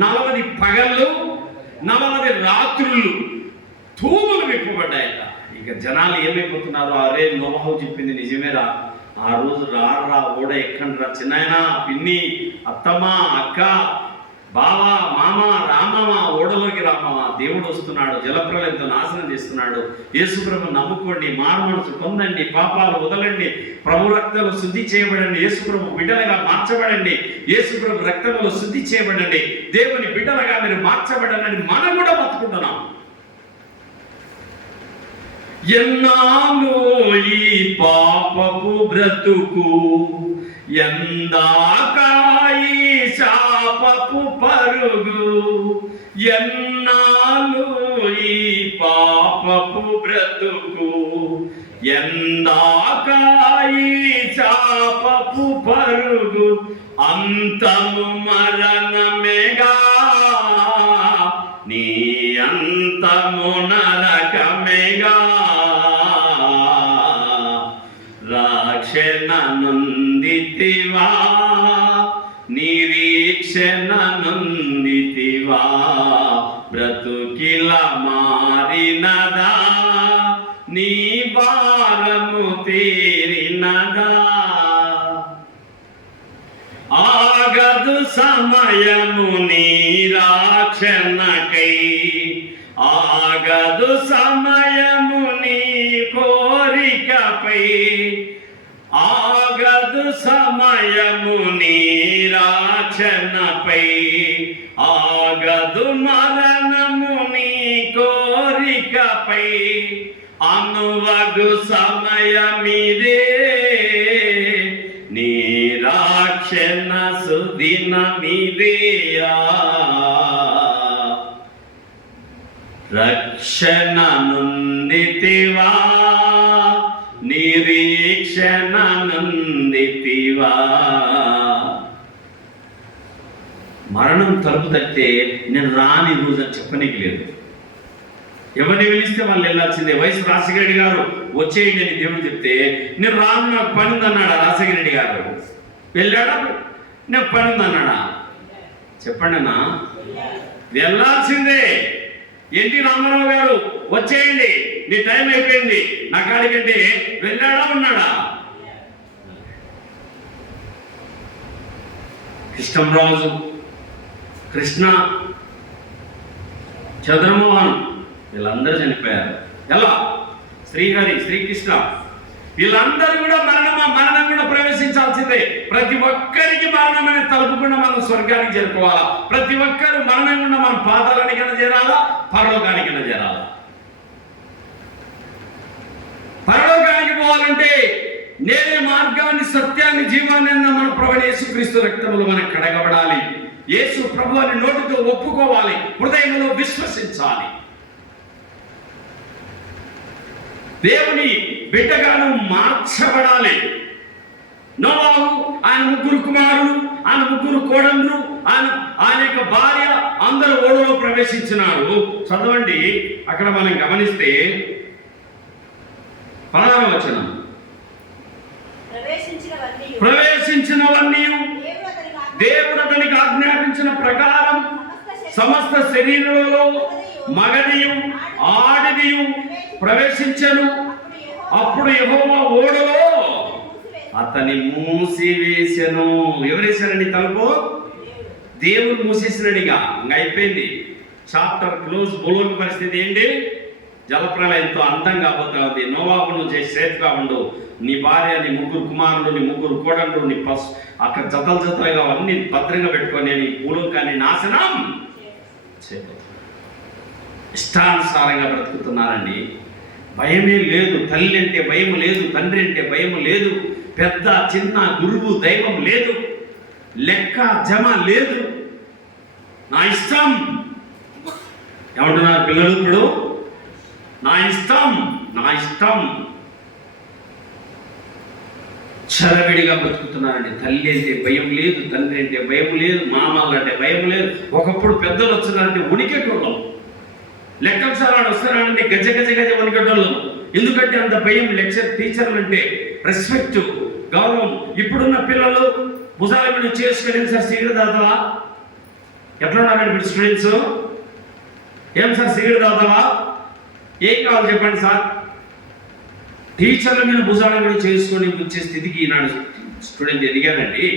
40 పగళ్ళు 40 రాత్రులు తూములు విప్పబడ్డాయట. ఇక జనాలు ఏమైపోతున్నారు? అరే, నోవాహు చెప్పింది నిజమేరా, ఆ రోజు రారా ఓడ ఎక్కండి రా, చిన్నాయన, పిన్ని, అత్తమ్మ, అక్క, బావ, మామ, రామమ్మ, ఓడలోకి రామమ్మ, దేవుడు వస్తున్నాడు, జలప్రలయంతో నాశనం చేస్తున్నాడు. యేసుప్రభు నమ్ముకోండి, మారుమనసు పొందండి, పాపాలు వదలండి, ప్రభు రక్తంలో శుద్ధి చేయబడండి, యేసుప్రభు బిడ్డలుగా మార్చబడండి, యేసుప్రభు రక్తంలో శుద్ధి చేయబడండి, దేవుని బిడ్డలుగా మీరు మార్చబడండి. మనం కూడా బతుకుంటున్నాం. ఎన్నాళ్ళు ఈ పాపపు బ్రతుకు, ఎందాక ఈ శాపపు పరుగు, ఎన్నాళ్ళు ఈ పాపపు బ్రతుకు, ఎందాక ఈ శాపపు పరుగు, అంతము మరణమేగా నీ అంతము నరకమేగా, రక్షణ నొందితివా నిరీక్షణ నొందితివా. చేసితివా, బ్రతుకిల మారినదా, నీ భారము తీరినదా. ఆగదు సమయము నీ రక్షణకై, ఆగదు సమయము నీ కోరికపై, ఆగదు సమయము నీ రక్షణపై, ఆగదు మరణము నీ కోరికపై, అనువగు సమయమిదే నీ రక్షణ సుదినమిదేయా. రక్షణ నొందితివా, నిరీక్షణ నొందితివా. మరణం తలుపు తట్టే నేను రాని రోజు అని చెప్పనీకి లేదు. ఎవరిని పిలిస్తే వాళ్ళు వెళ్ళాల్సిందే. వైఎస్ రాజశేఖర రెడ్డి గారు వచ్చేయండి అని దేవుడు చెప్తే నేను రాను, నాకు పని ఉందన్నాడా రాజశేఖర రెడ్డి గారు? వెళ్ళాడా? నేను పని ఉందన్నాడా? చెప్పండి అన్నా, వెళ్ళాల్సిందే. ఎన్టీ రామారావు గారు వచ్చేయండి, నీ టైం అయిపోయింది నా కాడికంటే వెళ్ళాడా ఉన్నాడా? కృష్ణరాజు, కృష్ణ, చంద్రమోహన్ వీళ్ళందరూ చనిపోయారు. ఎలా? శ్రీహరి, శ్రీకృష్ణ వీళ్ళందరూ కూడా మరణం కూడా ప్రవేశించాల్సిందే. ప్రతి ఒక్కరికి మరణం అనేది తలుపుకుండా మనం స్వర్గానికి చేరుకోవాలా. ప్రతి ఒక్కరు మరణం గుండా మనం పాతాళానికైనా చేరాలా, పరలోకానికైనా చేరాలా. పరలోకానికి పోవాలంటే నేనే మార్గాన్ని, సత్యాన్ని, జీవాన్ని అన్న మన ప్రభువైన యేసుక్రీస్తు రక్తములో మనం కడగబడాలి. యేసు ప్రభు అని నోటితో ఒప్పుకోవాలి, హృదయంలో విశ్వసించాలి. దేవుని బిడ్డగాను మార్చబడాలి. నోవాహు, ఆయన ముగ్గురు కుమారులు, ఆయన ముగ్గురు కోడళ్ళు, ఆయన యొక్క భార్య అందరూ ఓడలో ప్రవేశించినారు. చదవండి, అక్కడ మనం గమనిస్తే 16వ వచనం. ప్రవేశించినవన్నీ దేవుడు అతనికి ఆజ్ఞాపించిన ప్రకారం సమస్త శరీరంలో మగదియు ఆడిదియు ప్రవేశించను. అప్పుడు యెహోవా ఓడలో అతని మూసివేసెను. ఎవరేశారండి తలుపు? దేవుడు మూసేసినడిగా. ఇంకా అయిపోయింది, చాప్టర్ క్లోజ్. బులోక పరిస్థితి ఏంటి? జలప్రలయంతో అందంగా పోతా ఉంది. నోవాహు నుంచి సేఫ్గా ఉండు, నీ భార్య, నీ ముగ్గురు కుమారులు, నీ ముగ్గురు కోడళ్ళు, నీ అక్కడ జతలుగా అన్ని భద్రంగా పెట్టుకొని నీ భూలోకాన్ని నాశనం ఇష్టానుసారంగా బ్రతుకుతున్నారండి. భయమే లేదు. తల్లి అంటే భయం లేదు, తండ్రి అంటే భయం లేదు, పెద్ద చిన్న గురువు దైవం లేదు, లెక్క జమ లేదు. నా ఇష్టం ఏమంటున్నారు పిల్లలు ఇప్పుడు? నా ఇష్టం, నా ఇష్టం. చలవిడిగా బతుకుతున్నారండి. తల్లి అంటే భయం లేదు, తండ్రి అంటే భయం లేదు, మామలు అంటే భయం లేదు. ఒకప్పుడు పెద్దలు వచ్చినారంటే ఉనికెట్టోళ్ళం, లెక్కలు సారాడు వస్తున్నారంటే గజ గజ గజ ఉనికెట్టోళ్ళం. ఎందుకంటే అంత భయం. టీచర్లు అంటే రెస్పెక్ట్, గౌరవం. ఇప్పుడున్న పిల్లలు భుజాల మీద చేసుకుని సార్ సిగరెట్ తాగుతావా? ఎట్లా ఉన్నారండి మీరు స్టూడెంట్స్? ఏం సార్ సిగరెట్ తాగుతావా? ఏం కావాలి చెప్పండి సార్. టీచర్ల మీద భుజాల మీద చేసుకొని వచ్చే స్థితికి ఈనాడు స్టూడెంట్ ఎదిగానండి.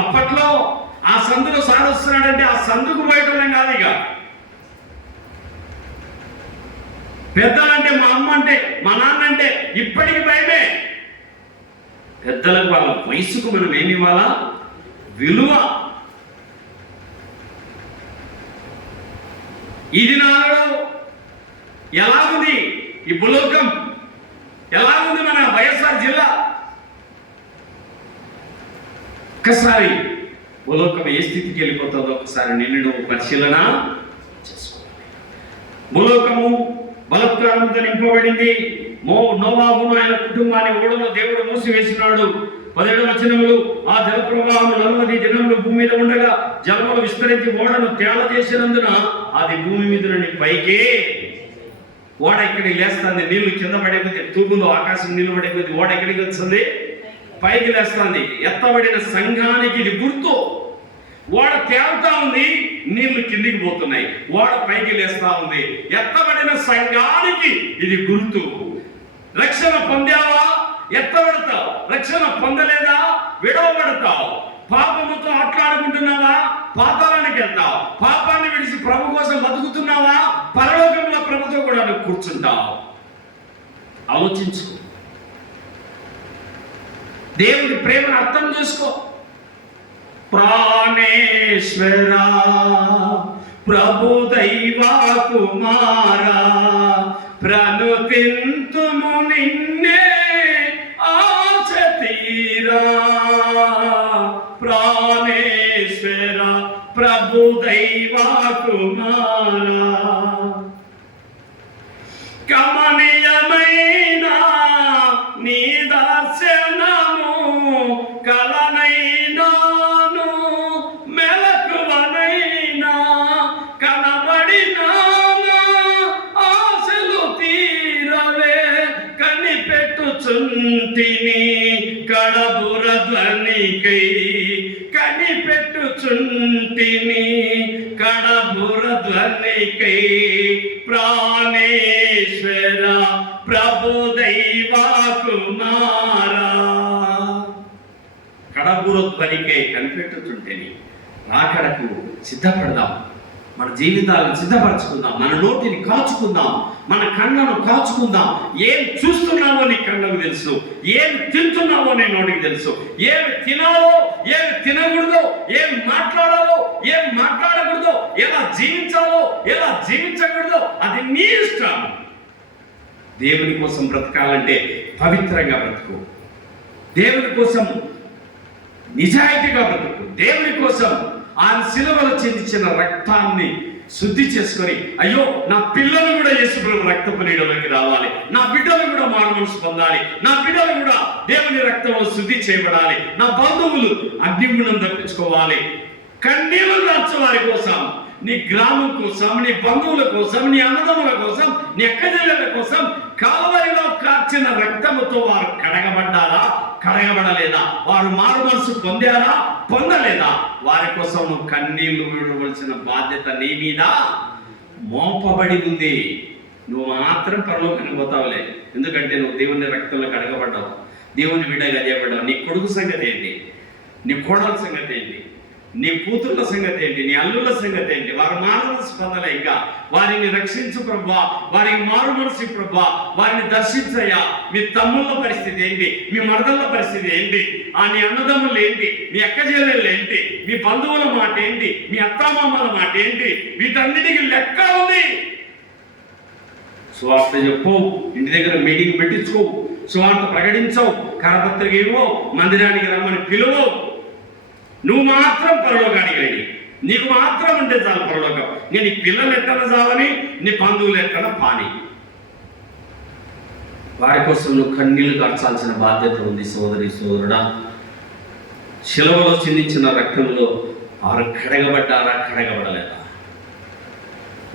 అప్పట్లో ఆ సందులో సార్ వస్తున్నాడంటే ఆ సందుకు పోయటం కాదు. ఇక పెద్దలంటే మా అమ్మ అంటే మా నాన్న అంటే ఇప్పటికి భయమే. పెద్దలకు వాళ్ళ వయసుకు మనం ఏమి ఇవ్వాలా? విలువ. ఇది నాడు ఎలాగుంది ఈ భూలోకం? ఎలాగుంది మన వైఎస్ఆర్ జిల్లా? ఒక్కసారి భూలోకం ఏ స్థితికి వెళ్ళిపోతుందో ఒకసారి నిన్ను పరిశీలన చేసుకోవాలి. భూలోకము బలత్కారంతో నింపబడింది. నోవాహును ఆయన కుటుంబాన్ని ఓడలో దేవుడు మూసివేసినాడు. 17వ వచనములు, ఆ జల ప్రవాహం 40 దినములు భూమి మీద ఉండగా జలములు విస్తరించి ఓడను తేల చేసినందున అది భూమి మీద నుండి పైకి. ఓడ ఇక్కడికి లేస్తుంది, నీళ్లు కింద పడేది, తూగులో ఆకాశం నీళ్లు పడేది, ఓడ ఎక్కడికి వస్తుంది? పైకి లేస్తుంది. ఎత్తబడిన సంఘానికి ఇది గుర్తు. ఓడ తేలుతా ఉంది, నీళ్లు కిందికి పోతున్నాయి, ఓడ పైకి లేస్తా ఉంది. ఎత్తబడిన సంఘానికి ఇది గుర్తు. రక్షణ పొందావా? ఎత్తబడతావు. రక్షణ పొందలేదా? విడవబడతావు. పాపముతో ఆటలాడుకుంటున్నావా? పాతాళానికి వెళ్తావు. పాపాన్ని విడిచి ప్రభు కోసం బతుకుతున్నావా? పరలోకంలో ప్రభుతో కూడా నువ్వు కూర్చుంటావు. ఆలోచించు. దేవుడి ప్రేమను అర్థం చేసుకో. ప్రాణేశ్వరా ప్రభు దైవా కుమారా ప్రణుతింతుము నిన్నే ఆశ తీరా. ప్రాణేశ్వర ప్రభు దైవా కుమారా కమనీయమైన నీ దర్శనము కలనైనాను మెలకువనైనా కనబడినా ఆశలు తీరవే కనిపెట్టుచుంటిని కడబుర ధ్వనికై. కనిపెట్టుచుంటిని కడబుర ధ్వనికై. ప్రాణేశ్వర ప్రభు దైవా కుమారా. కడబుర ధ్వనికై కనిపెట్టుచుంటిని. రాకడకు సిద్ధపడదాం. మన జీవితాలను సిద్ధపరచుకుందాం. మన నోటిని కాచుకుందాం. మన కళ్ళను కాచుకుందాం. ఏం చూస్తున్నావో నీ కళ్ళకు తెలుసు. ఏం తింటున్నావో నీ నోటికి తెలుసు. ఏమి తినాలో, ఏమి తినకూడదో, ఏం మాట్లాడాలో, ఏం మాట్లాడకూడదో, ఎలా జీవించాలో, ఎలా జీవించకూడదో అది నీ ఇష్టం. దేవుని కోసం బ్రతకాలంటే పవిత్రంగా బ్రతుకు. దేవుని కోసం నిజాయితీగా బ్రతుకు. దేవుని కోసం ఆయన శిలువలో చిందించిన రక్తాన్ని శుద్ధి చేసుకొని, అయ్యో నా పిల్లలు కూడా యేసుప్రభు రక్తపు నీడలోకి రావాలి, నా బిడ్డలు కూడా మారుమనసు పొందాలి, నా బిడ్డలు కూడా దేవుని రక్తంలో శుద్ధి చేయబడాలి, నా బంధువులు అగ్నిగుండం తప్పించుకోవాలి. కన్నీళ్లు రాచు వారి కోసం, నీ గ్రామం కోసం, నీ బంధువుల కోసం, నీ అన్నదమ్ముల కోసం, నీ అక్కజెల్లెల కోసం కాల్వరిలో కార్చిన రక్తముతో వారు కడగబడ్డారా? కడగబడలేదా? వారు మారు మనసు పొందారా? పొందలేదా? వారి కోసం నువ్వు కన్నీళ్లు విడవలసిన బాధ్యత నీ మీద మోపబడి ఉంది. నువ్వు మాత్రం పరలోకానికి పోతావులే. ఎందుకంటే నువ్వు దేవుని రక్తంలో కడగబడ్డావు, దేవుని బిడ్డగా చేయబడ్డావు. నీ కొడుకు సంగతి ఏంటి? నీ కోడల సంగతి ఏంటి? నీ కూతుర్ల సంగతి ఏంటి? నీ అల్లుల సంగతి ఏంటి? వారు మారు మనసు పొందలే. ఇంకా వారిని రక్షించు ప్రభా, వారికి మారు మనసు ప్రభా, వారిని దర్శించయ్యా. మీ తమ్ముళ్ళ పరిస్థితి ఏంటి? మీ మరదళ్ళ పరిస్థితి ఏంటి? నీ అన్నదమ్ములు ఏంటి? మీ అక్కజెల్లెళ్ళు ఏంటి? మీ బంధువుల మాట ఏంటి? మీ అత్తామామల మాట ఏంటి? వీటన్నిటికీ లెక్క ఉంది. సువార్త చెప్పు, ఇంటి దగ్గర మీటింగ్ పెట్టించుకో, సువార్త ప్రకటించవు, కరపత్రిక ఇవ్వవు, మందిరానికి రమ్మని పిలువవు. నువ్వు మాత్రం పరలోకానికి రెడీ. నీకు మాత్రం ఉంటే చాలు పరలోకం. నీ పిల్లలు ఎక్కడ చాలని, నీ బంధువులు ఎక్కడ పాని. వారి కోసం నువ్వు కన్నీళ్లు కార్చాల్సిన బాధ్యత ఉంది. సోదరి సోదరుడా, శిలువలో చిందించిన రక్తంలో వారు కడగబడ్డారా? కడగబడలేదా?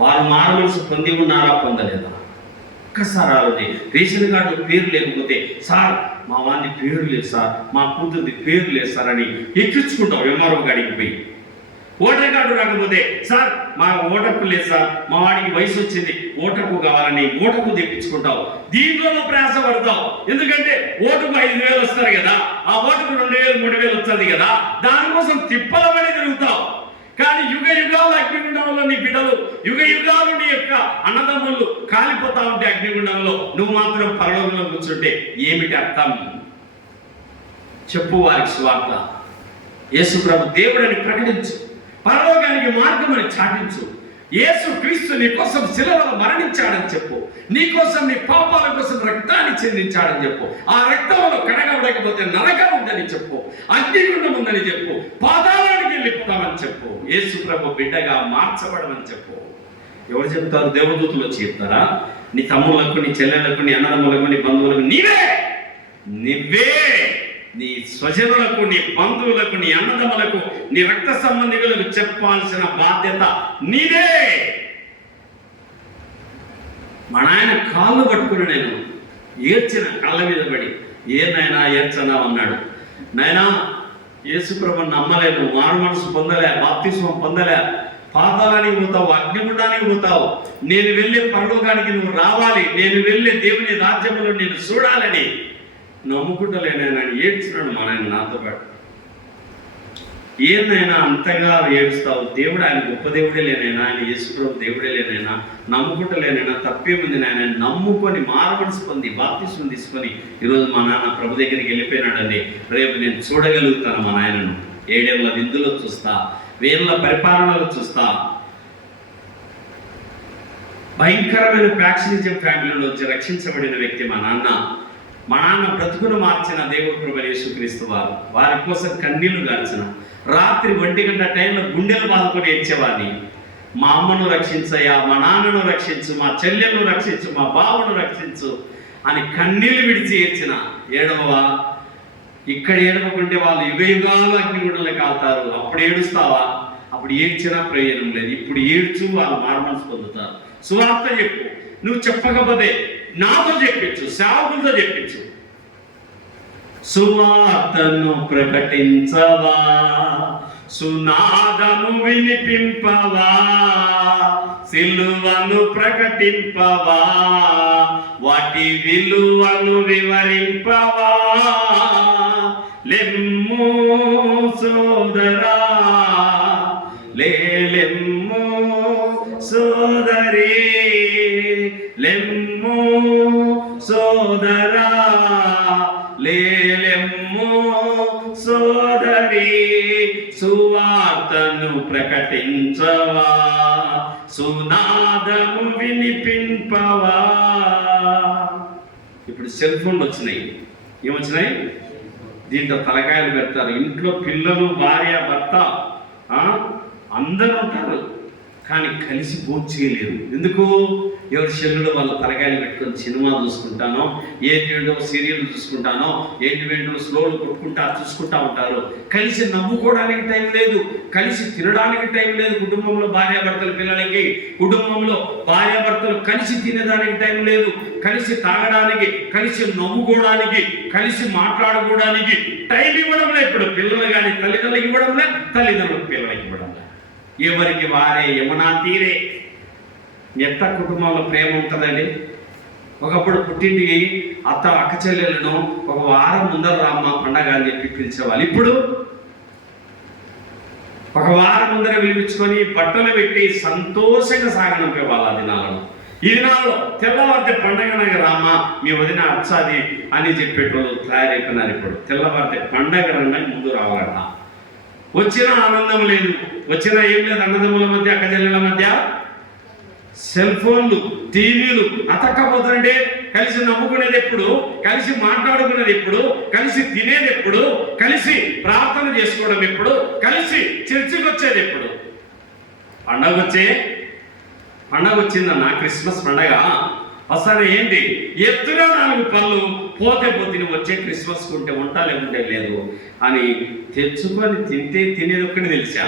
వారు మారు మనసు పొంది ఉన్నారా? పొందలేదా? ఒక్కసారి ఆలోచి. రేషన్ కార్డు పేరు లేకపోతే, సార్ మా వాడిని పేరు లేదు సార్, మా కూతురిది పేరు లేదు సార్ అని ఎక్కించుకుంటావు ఎంఆర్ఓ గాడికి పోయి. ఓటర్ కార్డు రాకపోతే, సార్ మా ఓటకు లేదు సార్, మా వాడికి వయసు వచ్చింది, ఓటకు కావాలని ఓటకు తెప్పించుకుంటావు. దీంట్లో ప్రయాసపడతావు. ఎందుకంటే ఓటుకు 5,000 వస్తారు కదా, ఆ ఓటుకు 2,000 3,000 వస్తుంది కదా, దానికోసం తిప్పల పడి తిరుగుతావు. కానీ యుగ యుగాలు అగ్నిగుండంలో నీ బిడ్డలు, యుగ యుగాలు నీ యొక్క అన్నదమ్ములు కాలిపోతా ఉంటే అగ్నిగుండంలో, నువ్వు మాత్రం పరలోకంలో కూర్చుంటే ఏమిటి అర్థం? చెప్పు వారికి సువార్త. యేసు ప్రభు దేవుడని ప్రకటించు. పరలోకానికి మార్గం అని చాటించు. యేసు క్రీస్తు నీ కోసం శిలువలో మరణించాడని చెప్పు. నీ కోసం, నీ పాపాల కోసం రక్తాన్ని చెందించాడని చెప్పు. ఆ రక్తంలో కడగబడకపోతే నరకం ఉందని చెప్పు, అగ్నిగుండం ఉందని చెప్పు, పాతాళానికి వెళ్ళిపోతామని చెప్పు, యేసు ప్రభు బిడ్డగా మార్చబడమని చెప్పు. ఎవరు చెప్తారు? దేవదూతలు వచ్చి చెప్తారా? నీ తమ్ముళ్లకు, నీ చెల్లెళ్లకు, నీ అన్నదమ్ములకు, నీ బంధువులకు నీవే నీ స్వజనులకు, నీ బంధువులకు, నీ అన్నదమ్ములకు, నీ రక్త సంబంధికులకు చెప్పాల్సిన బాధ్యత నీదే. మా నాయన కాళ్ళు పట్టుకుని నేను ఏడ్చిన, కాళ్ళ మీద పడి, ఏ నాయనా ఏడ్చనా అన్నాడు. నాయనా యేసుప్రభుని నమ్మలేను, మారు మనసు పొందలే, బాప్తిస్మం పొందలే, పాతాళానికి పోతావు, అగ్నిగుండానికి పోతావు. నేను వెళ్ళే పరలోకానికి నువ్వు రావాలి, నేను వెళ్ళే దేవుని రాజ్యంలో నేను చూడాలని నమ్ముకుంటలేనైనా ఏడ్చినాడు మా నాయన నాతో పాటు. ఏదైనా అంతగా ఏడుస్తావు? దేవుడు ఆయన గొప్ప దేవుడే లేనైనా, ఆయన యేసుప్రభు దేవుడే లేనైనా, నమ్ముకుంటలేనైనా తప్పేముంది నాయన. నమ్ముకొని మారమనసు పొంది బాప్తిస్మం తీసుకొని ఈరోజు మా నాన్న ప్రభు దగ్గరికి వెళ్ళిపోయినాడండి. రేపు నేను చూడగలుగుతాను మా నాయనను. 7 ఏళ్ల విందులో చూస్తా, వేళ్ళ పరిపాలనలో చూస్తా. భయంకరమైన ప్యాక్షనిజం ఫ్యామిలీలోంచి రక్షించబడిన వ్యక్తి మా నాన్న. మా నాన్న బ్రతుకును మార్చిన దేవుడు ప్రభువు యేసుక్రీస్తు వారు. వారి కోసం కన్నీళ్లు గార్చిన, రాత్రి 1 గంట టైంలో గుండెలు బాదుకొని ఏడ్చేవాడిని. మా అమ్మను రక్షించయ్యా, మా నాన్నను రక్షించు, మా చెల్లెలను రక్షించు, మా బావను రక్షించు అని కన్నీళ్లు విడిచి ఏడ్చిన. ఏడవవా? ఇక్కడ ఏడవకుంటే వాళ్ళు యుగయుగాలు అగ్నిగుండంలో కాలుతారు. అప్పుడు ఏడుస్తావా? అప్పుడు ఏడ్చినా ప్రయోజనం లేదు. ఇప్పుడు ఏడ్చు, వాళ్ళు మారుమనసు పొందుతారు. సువార్త చెప్పు. నువ్వు చెప్పకపోతే నాతో చెప్పించు, సేవకులతో చెప్పించు. సువార్తను ప్రకటించవా, సునాదము వినిపింపవా, సిలువను ప్రకటింపవా, వాటి విలువను వివరింపవా. లెమ్ము సోదరా, లెమ్ము సోదరి, లెమ్ము సోదరా, లెమ్ము సోదరి. సువార్తను ప్రకటించవా, సునాదము వినిపింపవా. ఇప్పుడు సెల్ ఫోన్లు వచ్చినాయి. ఏమొచ్చినాయి? దీంట్లో తలకాయలు పెడతారు. ఇంట్లో పిల్లలు, భార్య, భర్త అందరూ ఉంటారు, కానీ కలిసి భోజనం చేయలేరు. ఎందుకు? ఎవరి సెల్లులో వాళ్ళ తలకాయలు పెట్టుకొని సినిమా చూసుకుంటానో, ఏంటో సీరియల్ చూసుకుంటానో, ఏంటో స్లోలు కొట్టుకుంటా చూసుకుంటా ఉంటారు. కలిసి నవ్వుకోవడానికి టైం లేదు, కలిసి తినడానికి టైం లేదు. కుటుంబంలో భార్యాభర్తల పిల్లలకి, కుటుంబంలో భార్యాభర్తలు కలిసి తినేదానికి టైం లేదు. కలిసి తాగడానికి, కలిసి నవ్వుకోవడానికి, కలిసి మాట్లాడుకోవడానికి టైం ఇవ్వడం లేదు. ఇప్పుడు పిల్లలు కానీ తల్లిదండ్రులకి ఇవ్వడం లేదు, తల్లిదండ్రులకు పిల్లలకి ఇవ్వడం లేదు. ఎవరికి వారే యమునా తీరే. ఎంత కుటుంబంలో ప్రేమ ఉంటుందండి. ఒకప్పుడు పుట్టింటికి అక్క చెల్లెలను ఒక వారం ముందర రామ్మ పండగ అని చెప్పి పిలిచేవాళ్ళు. ఇప్పుడు ఒక వారం ముందర పిలిపించుకొని బట్టలు పెట్టి సంతోషంగా సాగనంపే వాళ్ళ దినాలను. ఈ దినాల్లో తెల్లవారితే పండగనగా రామ్మ, మీ వదిన అచ్చాది అని చెప్పేటోళ్ళు తయారైపోయినారు. ఇప్పుడు తెల్లవారితే పండగ రంగని ముందు రావాలట. వచ్చిన ఆనందం లేదు, వచ్చిన ఏం లేదు. అన్నదమ్ముల మధ్య, అక్క చెల్లెల మధ్య సెల్ ఫోన్లు, టీవీలు అతక్కపోతుంటే కలిసి నవ్వుకునేది ఎప్పుడు? కలిసి మాట్లాడుకునేది ఎప్పుడు? కలిసి తినేది ఎప్పుడు? కలిసి ప్రార్థన చేసుకోవడం ఎప్పుడు? కలిసి చర్చికి వచ్చేది ఎప్పుడు? పండగ వచ్చిందన్న క్రిస్మస్ పండగ అసలు ఏంటి? ఎత్తుగా 4 పళ్ళు పోతే వచ్చే క్రిస్మస్ ఉంటే ఉంటా లేకుంటే లేదు అని తెచ్చుకొని తినేది ఒక్కటి తెలిసా.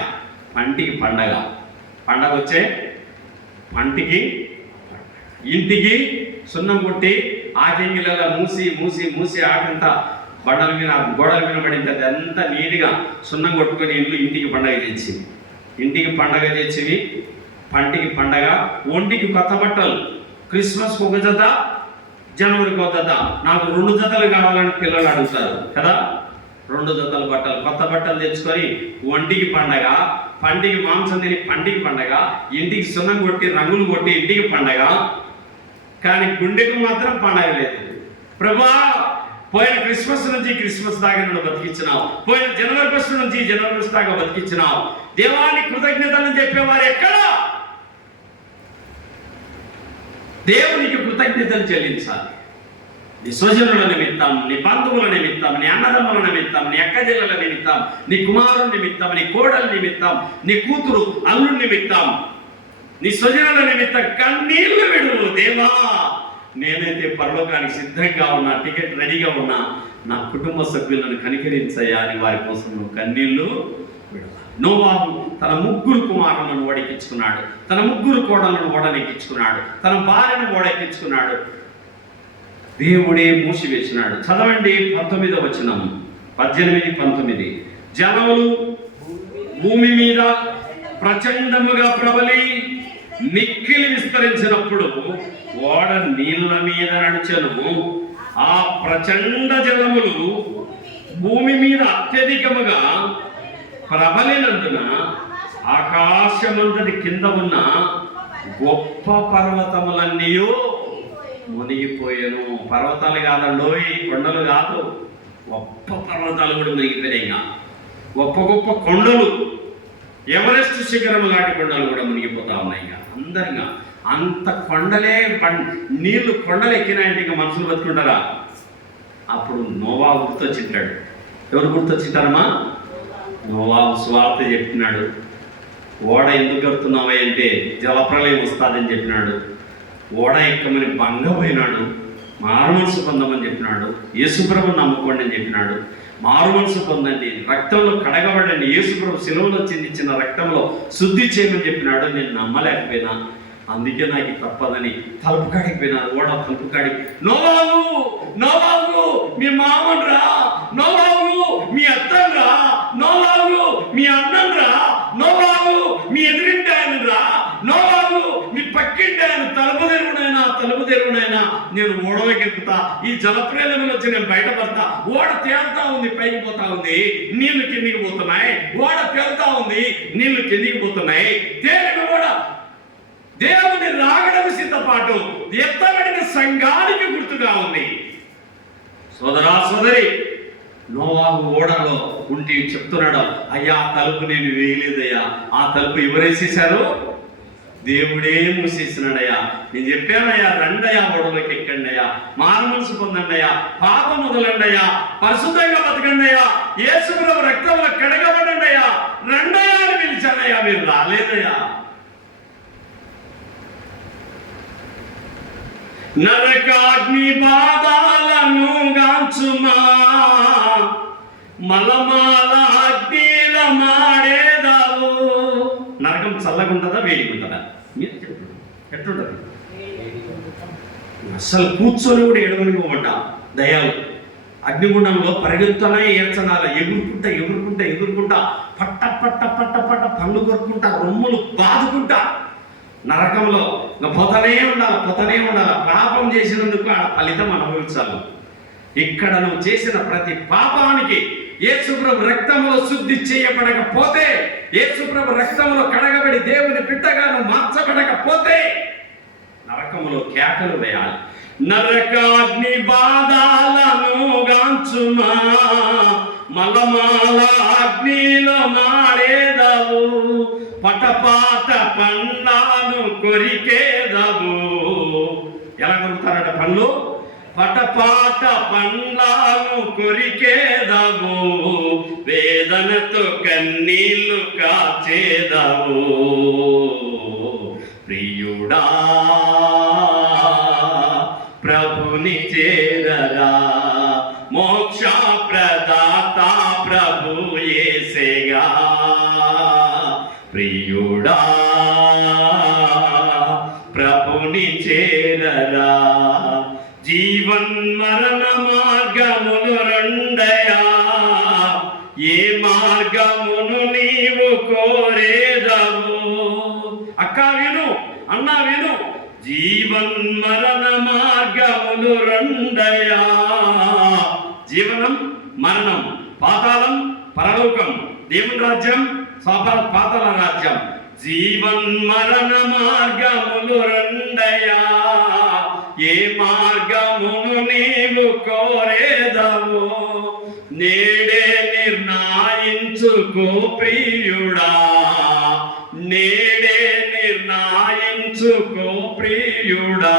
పంటికి పండగ వచ్చే పంటికి ఇంటికి సున్నం కొట్టి ఆకింగిలలో మూసి ఆకంతా బండల మీద, గోడల మీద పడింది. అదంతా నీట్గా సున్నం కొట్టుకొని ఇంటికి పండగ చేసింది. ఇంటికి పండగ చేసివి, పంటికి పండగ, ఒంటికి కొత్త బట్టలు. క్రిస్మస్కి 1 జత, జనవరికి 1 జత. నాకు 2 జతలు కావాలని పిల్లలు అడుగుతారు కదా. 2 జతల బట్టలు, కొత్త బట్టలు తెచ్చుకొని ఒంటికి పండగ, పంటికి మాంసం తిని పంటికి పండగ, ఇంటికి సున్నం కొట్టి రంగులు కొట్టి ఇంటికి పండగ. కానీ గుండెకు మాత్రం పండగ లేదు. ప్రభా, పోయిన క్రిస్మస్ నుంచి క్రిస్మస్ దాకా నన్ను బతికించినావు, పోయిన జనవరి 1 నుంచి జనవరి 1 దాకా బతికించినావు. దేవానికి కృతజ్ఞతలను చెప్పేవారు ఎక్కడా? దేవునికి కృతజ్ఞతలు చెల్లించాలి. నీ స్వజనుల నిమిత్తం, నీ బంధువుల నిమిత్తం, నీ అన్నదమ్ముల నిమిత్తం, నీ అక్కజెల్లెల నిమిత్తం, నీ కుమారుల నిమిత్తం, నీ కోడల నిమిత్తం, నీ కూతురు అల్లుడి నిమిత్తం, నీ స్వజనుల నిమిత్తం కన్నీళ్లు విడువు. దేవా, నేనైతే పరలోకానికి సిద్ధంగా ఉన్నా, టికెట్ రెడీగా ఉన్నా, నా కుటుంబ సభ్యులను కనికరించయ్యా అని వారి కోసం నువ్వు కన్నీళ్లు విడవాలి. నోవాహు తన 3 కుమారులను ఓడెక్కించుకున్నాడు, తన 3 కోడలను ఓడనెక్కించుకున్నాడు, తన భార్యను ఓడెక్కించుకున్నాడు. దేవుడే మూసివేసినాడు. చదవండి 19వ వచనం, 18, 19. జనములు భూమి మీద ప్రచండముగా ప్రబలి మిక్కిలి విస్తరించినప్పుడు ఓడ నీళ్ల మీద నడిచెను. ఆ ప్రచండ జలములు భూమి మీద అత్యధికముగా ప్రబలినందున ఆకాశమంతటి కింద ఉన్న గొప్ప పర్వతములన్నీ మునిగిపోయాను. పర్వతాలు కాదండోయ్, కొండలు కాదు, గొప్ప పర్వతాలు కూడా మునిగిపోయాయి. గొప్ప గొప్ప కొండలు, ఎవరెస్ట్ శిఖరం లాంటి కొండలు కూడా మునిగిపోతా ఉన్నాయి. అందరిగా అంత కొండలే నీళ్లు కొండలు ఎక్కినాయంటే ఇంకా మనుషులు బతుకుంటారా? అప్పుడు నోవా గుర్తొచ్చింటాడు. ఎవరు గుర్తొచ్చింటారమ్మా? నోవా స్వార్థ చెప్పినాడు. ఓడ ఎందుకు కడుతున్నావా అంటే జలప్రలయం వస్తుందని చెప్పినాడు. ఓడ ఎక్కమని భంగపోయినాడు. మారు మనసు పొందమని చెప్పినాడు. యేసుప్రభు నమ్ముకోండి అని చెప్పినాడు. మారు మనసు పొందండి, రక్తంలో కడగబడండి, యేసుప్రభు శిలువలో చిందించిన రక్తంలో శుద్ధి చేయమని చెప్పినాడు. నేను నమ్మలేకపోయినా, అందుకే నాకు తప్పదని తలుపు కాడికి పోయినారు. ఓడ తలుపు కాడికి, నోవాగు నోవాగు మీ మామను రా, నోవాగు మీ అత్తను రా, నోవాగు మీ అన్నను రా, నోవాగు మీ ఎదురింటి ఆయన రా, నోవాగు మీ పక్కింటి ఆయన, తలుపు తెరువునైనా నేను ఓడలోకి ఎక్కుతా, ఈ జలప్రేలంలో వచ్చి నేను బయటపడతా. ఓడ తేలుతా ఉంది, పైకి పోతా ఉంది, నీళ్లు కిందికి పోతున్నాయి. ఓడ తేలుతా ఉంది, నీళ్లు కిందికి పోతున్నాయి. తేలిన ఓడ దేవుని రాగడము సిద్ధపాటు ఎత్తబడిన సంఘానికి గుర్తుగా ఉంది. సోదరా సోదరి, నోవాహు ఓడలో ఉండి చెప్తున్నాడు, అయ్యా తలుపు నేను వేయలేదయ్యా, ఆ తలుపు ఎవరేసేశారు? దేవుడే మూసేసినాడయ్యా. నేను చెప్పానయ్యా, రండయ్యా, ఓడలోకి ఎక్కండి అయ్యా, మారు మనసు పొందండి అయ్యా, పాపం మొదలండి అయ్యా, పరిశుద్ధంగా బతకండి అయ్యా, యేసుప్రభు రక్తంలో కడగబడండి అయ్యా, రండయ్యా అని పిలిచానయ్యా, మీరు రాలేదయ్యా. నరకాగ్ని బాధాలను గాంచుమా, మలమాల అగ్నిల మాడేదావు. నరకం చల్లగుంటుందా వేడిగుంటుందా? మీరు చెప్పండి, ఎట్లుంటుంది? అసలు కూర్చొని కూడా ఎడవనివ్వబడ్డ దయాలు అగ్నిగుండంలో పరిగెత్తునే ఏడ్చనాల, ఎగురుకుంటా పట్ట పట్ట పట్ట పట్ట పళ్ళు కొరుకుంటా, రొమ్ములు బాదుకుంటా నరకంలో పోతనే ఉండాలి. పాపం చేసినందుకు ఆ ఫలితం అనుభవించాలి. ఇక్కడ నువ్వు చేసిన ప్రతి పాపానికి యేసుప్రభు రక్తంలో శుద్ధి చేయబడకపోతే, యేసుప్రభు రక్తంలో కడగబడి దేవుని బిడ్డగా నువ్వు మార్చబడకపోతే నరకంలో కేకలు వేయాలి. నరకాగ్ని బాధాలను గాంచుమా, మలమాల అగ్నిలో మాడేదావు, పటపాట పండ్లను కొరికేదావు. ఎలా కొరుకుతారట పండ్లు? పటపాట పండ్లను కొరికేదావు, వేదనతో కన్నీళ్లు కాచేదావు. ప్రియుడా ప్రభుని చేరరా, మోక్ష ప్రదాత ప్రభు యేసేగా. ప్రియుడా ప్రభుని చేరరా, జీవన్ మరణ మార్గములు రెండయా, ఏ మార్గమును నీవు కోరేదవు? అక్క విను, అన్నా విను, జీవన్ మరణ మార్గములు రెండయా. జీవనం మరణం, పాతాళం పరలోకం, దేవుని రాజ్యం పాతాళ రాజ్యం. జీవన్ మరణ మార్గములు రెండయా, ఏ మార్గమును నీవు కోరేదవు? నేడే నిర్ణయించుకో ప్రియుడా, నేడే నిర్ణయించుకో ప్రియుడా,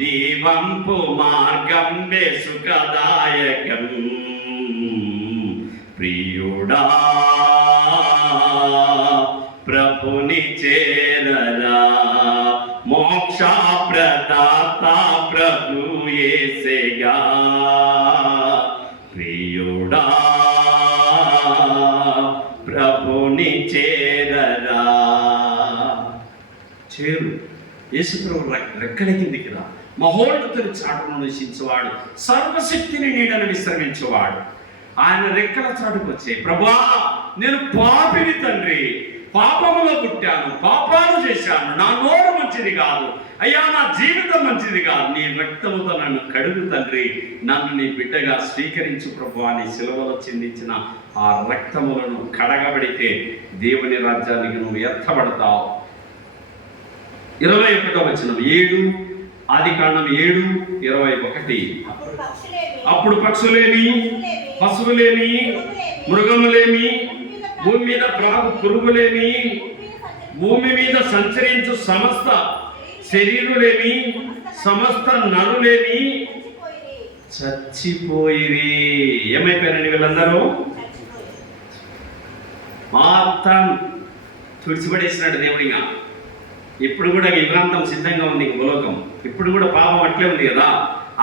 జీవంపు మార్గం సుఖదాయకం. ప్రియుడా ప్రభుని చేరరా, మోక్ష ప్రదాత ప్రభు యేసేగా. ప్రియుడా ప్రభుని చేరరా. చేరు, యేసుప్రభు రెక్కల కిందికి రా. మహోన్నతుని చాటును నివసించేవాడు, సర్వశక్తిని నీడను విశ్రమించేవాడు. ఆయన రెక్కల చాటుకు వచ్చే, ప్రభువా నేను పాపిని తండ్రి, పాపములో పుట్టాను, పాపాలు చేశాను, నా నోరు మంచిది కాదు అయ్యా, నా జీవితం మంచిది కాదు, నీ రక్తముతో నన్ను కడుగు తండ్రి, నన్ను నీ బిడ్డగా స్వీకరించు ప్రభువా అని సిలువలో చిందించిన ఆ రక్తములను కడగబడితే దేవుని రాజ్యానికి నువ్వు ఎత్తబడతావు. 21వ వచనం 7 ఆదికాండం 7:21. అప్పుడు పక్షులేమి, పశువులేమి, మృగములేమి, భూమి మీద ప్రాగు పురుగులేమి, భూమి మీద సంచరించు సమస్త శరీరులేమి, సమస్త నరులేమి చచ్చిపోయిరి. ఏమైపోయారండి వీళ్ళందరూ? మొత్తం తుడిచిపడేసినాడు దేవుడిగా. ఇప్పుడు కూడా యుగాంతం సిద్ధంగా ఉంది భూలోకం. ఇప్పుడు కూడా పాపం అట్లే ఉంది కదా.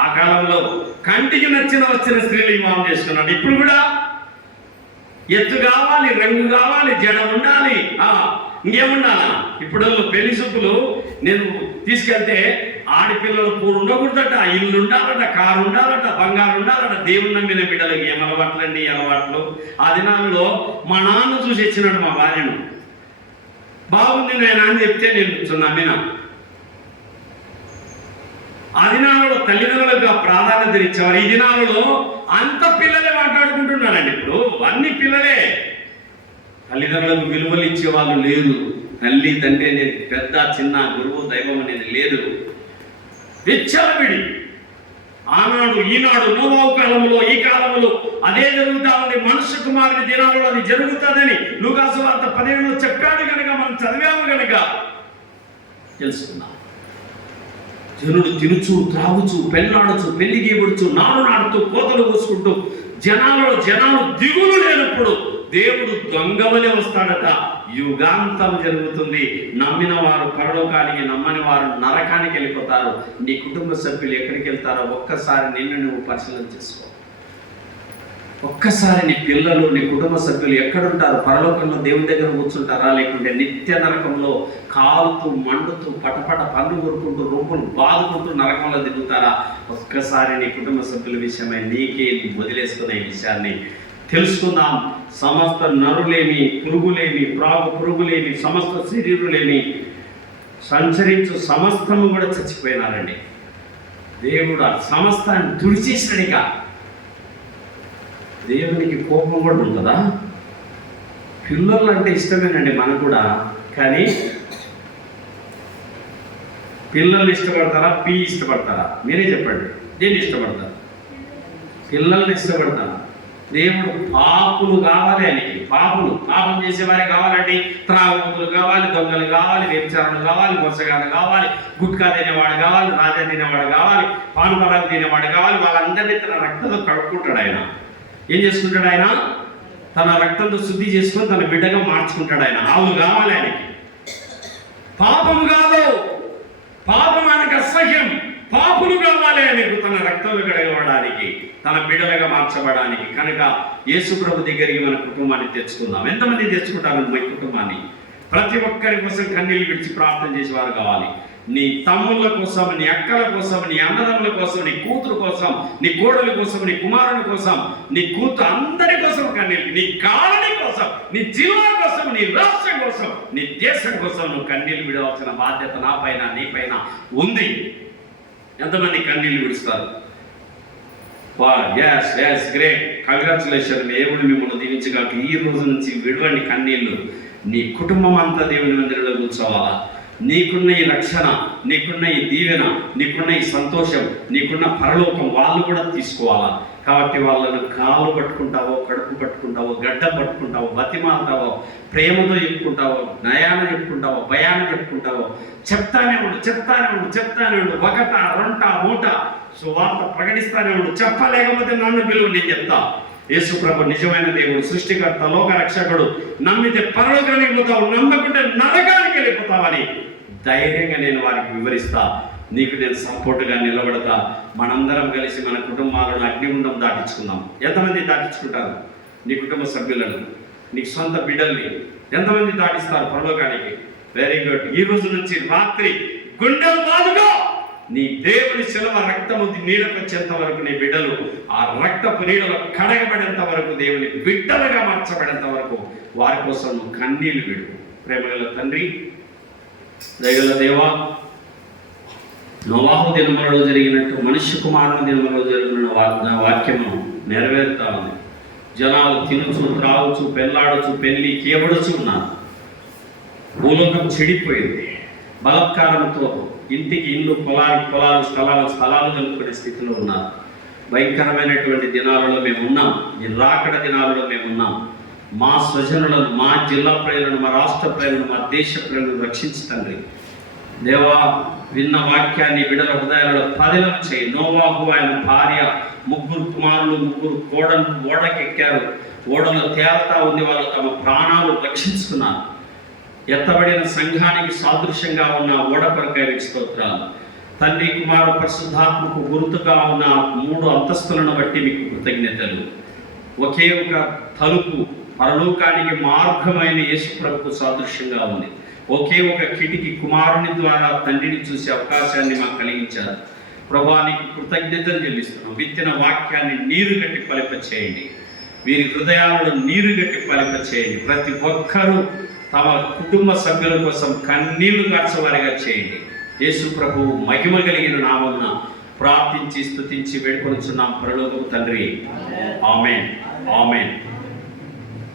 ఆ కాలంలో కంటికి వచ్చిన స్త్రీలు వివాహం చేసుకున్నాడు. ఇప్పుడు కూడా ఎత్తు కావాలి, రంగు కావాలి, జడ ఉండాలి, ఇంకేముండాలా? ఇప్పుడు పెళ్లి చూపులు నేను తీసుకెళ్తే ఆడపిల్లలు పూలు ఉండకూడదట, ఇల్లు ఉండాలట, కారు ఉండాలట, బంగారు ఉండాలట. దేవుని నమ్మిన బిడ్డలకి ఏం అలవాట్లండి అలవాట్లు. ఆ దినాల్లో మా నాన్న చూసి ఇచ్చినాడు మా భార్యను. బాగుంది నేను అని చెప్తే నేను నమ్మిన. ఆ దినాలలో తల్లిదండ్రులకు ప్రాధాన్యత ఇచ్చేవారు. ఈ దినాలలో అంత పిల్లలే మాట్లాడుకుంటున్నారండి. ఇప్పుడు అన్ని పిల్లలే. తల్లిదండ్రులకు విలువలు ఇచ్చేవాళ్ళు లేదు. తల్లి తండ్రి అనేది పెద్ద చిన్న గురువు దైవం అనేది లేదు. విచ్చలవిడి. ఆనాడు ఈనాడు నోవాహు కాలంలో ఈ కాలంలో అదే జరుగుతా ఉంది. మనుష్య కుమారుని దినాలలో అది జరుగుతుందని లూకాసు వార్త 17లో చెప్పాడు కనుక మనం చదివాము కనుక తెలుసుకున్నాం. జనుడు తినుచు, త్రాగుచు, పెళ్ళాడుచు, పెళ్లి గీబడుచు, నారు నాడుతూ, కోతలు కోసుకుంటూ జనాలు దిగులు లేనప్పుడు దేవుడు దొంగవలే వస్తాడట. యుగాంతం జరుగుతుంది. నమ్మిన వారు పరలోకానికి, నమ్మని వారు నరకానికి వెళ్ళిపోతారు. నీ కుటుంబ సభ్యులు ఎక్కడికి వెళ్తారో ఒక్కసారి నిన్ను నువ్వు పరిశీలన చేసుకో. ఒక్కసారి నీ పిల్లలు, నీ కుటుంబ సభ్యులు ఎక్కడుంటారు? పరలోకంలో దేవుని దగ్గర కూర్చుంటారా, లేకుంటే నిత్య నరకంలో కాలుతూ మండుతూ పటపట పన్ను కొరుకుంటూ రూపులు బాదుకుంటూ నరకంలో దిగుతారా? ఒక్కసారి నీ కుటుంబ సభ్యుల విషయమై నీకే వదిలేసుకున్న ఈ విషయాన్ని తెలుసుకుందాం. సమస్త నరులేమి, పురుగులేమి, పురుగులేమి, సమస్త శరీరులేమి, సంచరించు సమస్తము కూడా చచ్చిపోయినారండి. దేవుడు ఆ సమస్తాన్ని తుడిచేసినడిగా. దేవునికి కోపం కూడా ఉంటుందా? పిల్లలు అంటే ఇష్టమేనండి మనకు కూడా. కానీ పిల్లల్ని ఇష్టపడతారా, ఇష్టపడతారా? మీరే చెప్పండి. దేన్ని ఇష్టపడతారు? పిల్లల్ని ఇష్టపడతారా? దేవుడు పాపులు కావాలి ఆయనకి. పాపం చేసేవారే కావాలండి. త్రాగుబోతులు కావాలి, దొంగలు కావాలి, వ్యభిచారులు కావాలి, మోసగాడు కావాలి, గుట్కా తినేవాడు కావాలి, రాజా తినేవాడు కావాలి, పానుపరాలు తినేవాడు కావాలి. వాళ్ళందరినీ తన రక్తంతో కడుక్కుంటాడు ఆయన. ఏం చేసుకుంటాడు ఆయన? తన రక్తంతో శుద్ధి చేసుకొని తన బిడ్డగా మార్చుకుంటాడు ఆయన. ఆవులు కావాలి ఆయనకి. పాపము కాదు, పాపం ఆయనకు అసహ్యం. పాపులు కావాలి ఆయనకు తన రక్తంలో కడగబడడానికి, తన బిడ్డలుగా మార్చబడడానికి. కనుక యేసు ప్రభు దగ్గరికి మన కుటుంబాన్ని తెచ్చుకుందాం. ఎంతమంది తెచ్చుకుంటారు మీ కుటుంబాన్ని? ప్రతి ఒక్కరి కోసం కన్నీళ్ళు విడిచి ప్రార్థన చేసేవారు కావాలి. నీ తమ్ముళ్ళ కోసం, నీ అక్కల కోసం, నీ అన్నదమ్ముల కోసం, నీ కూతురు కోసం, నీ కోడల కోసం, నీ కుమారుని కోసం, నీ కూతురు అందరి కోసం కన్నీళ్ళు. నీ కాలనీ కోసం, నీ జిల్లా కోసం, నీ రాష్ట్రం కోసం, నీ దేశం కోసం నువ్వు కన్నీళ్ళు విడవలసిన బాధ్యత నా పైన, నీ పైన ఉంది. ఎంతమంది కన్నీళ్ళు విడుస్తారు? Great, congratulation. దేవుడు మిమ్మల్ని దీవించగలరు. ఈ రోజు నుంచి విడవండి కన్నీళ్ళు. నీ కుటుంబం అంతా దేవుని మందిరంలో కూర్చోవాలా. నీకున్న ఈ రక్షణ, నీకున్న ఈ దీవెన, నీకున్న ఈ సంతోషం, నీకున్న పరలోకం వాళ్ళు కూడా తీసుకోవాలా. కాబట్టి వాళ్ళను కాళ్ళు పట్టుకుంటావో, కడుపు పట్టుకుంటావో, గడ్డ పట్టుకుంటావో, బతిమాలతావో, ప్రేమతో చెప్పుకుంటావో, నయాన చెప్పుకుంటావో, భయాన చెప్పుకుంటావో, చెప్తానే ఉండు. ఒకట, రొంట, మూట సువార్త ప్రకటిస్తానే ఉండు. చెప్పలేకపోతే నన్ను పిలువు, నేను చెప్తా. యేసు ప్రభు నిజమైన దేవుడు, సృష్టికర్త, లోక రక్షకుడు. నమ్మితే పరలోకానికి పోతావు, నమ్మకుంటే నరకానికి వెళ్ళిపోతావని ధైర్యంగా నేను వారికి వివరిస్తా. నీకు నేను సపోర్టుగా నిలబడతా. మనందరం కలిసి మన కుటుంబాలను అగ్నిగుండం దాటించుకుందాం. ఎంతమంది దాటించుకుంటారు? నీ కుటుంబ సభ్యులను, నీ సొంత బిడ్డల్ని ఎంతమంది దాటిస్తారు పరలోకానికి? Very good. ఈ రోజు నుంచి రాత్రి గుండెలు బాదుగా నీ దేవుని శిలువ రక్తము నీళ్ళకు వచ్చేంత వరకు నీ బిడ్డలు ఆ రక్తపు నీళ్ళలో కడగబడేంత వరకు, దేవుని బిడ్డలుగా మార్చబడేంత వరకు వారి కోసం నువ్వు కన్నీళ్లు విడు. ప్రేమగల తండ్రి, దయగల దేవా, నోవాహు దినములలో జరిగినట్టు మనుష్య కుమారుని దినములలో జరిగిన వాక్యము నెరవేరుతా ఉంది. జనాలు తినుచు, త్రాగుచు, పెళ్ళాడుచు, పెళ్లి కేవడుచు ఉన్నారు. భూలోకం చెడిపోయింది. బలత్కారంతో ఇంటికి ఇల్లు, పొలాలు, స్థలాలు కలుపుకునే స్థితిలో ఉన్నారు. భయంకరమైనటువంటి దినాలలో మేము ఉన్నాం. ఈ రాకడ దినాలలో మేము ఉన్నాం. మా స్వజనులను, మా జిల్లా ప్రజలను, మా రాష్ట్ర ప్రజలను, మా దేశ ప్రజలను రక్షించండి దేవా. విన్న వాక్యాన్ని బిడ్డల హృదయాలలో పదిలం చేయి. నోవాహు, ఆయన భార్య, 3 కుమారులు, 3 కోడళ్ళు ఓడకెక్కారు. ఓడలో తేలుతా ఉంది. వాళ్ళు తమ ప్రాణాలు రక్షించుకున్నారు. ఎత్తబడిన సంఘానికి సాదృశ్యంగా ఉన్న ఓడ కొరకై స్తోత్రాలు. తండ్రి, కుమార, పరిశుద్ధాత్మకు గుర్తుగా ఉన్న 3 అంతస్తులను బట్టి మీకు కృతజ్ఞతలు. ఒకే ఒక తలుపు పరలోకానికి మార్గమైన యేసు ప్రభుకు సాదృశ్యంగా ఉంది. ఒకే ఒక కిటికీ కుమారుని ద్వారా తండ్రిని చూసే అవకాశాన్ని మాకు కలిగించారు. ప్రభువా, నీకు కృతజ్ఞతలు చెల్లిస్తున్నాం. విత్తిన వాక్యాన్ని నీరు గట్టి ఫలింప చేయండి. వీరి హృదయాలను నీరు గట్టి ఫలింప చేయండి. ప్రతి ఒక్కరూ తమ కుటుంబ సభ్యుల కోసం కన్నీళ్లు కార్చవారిగా చేయండి. యేసు ప్రభు మహిమ కలిగిన నామమున ప్రార్థించి స్తుతించి వేడుకొనుచున్నాం పరలోకపు తండ్రి. ఆమేన్, ఆమేన్.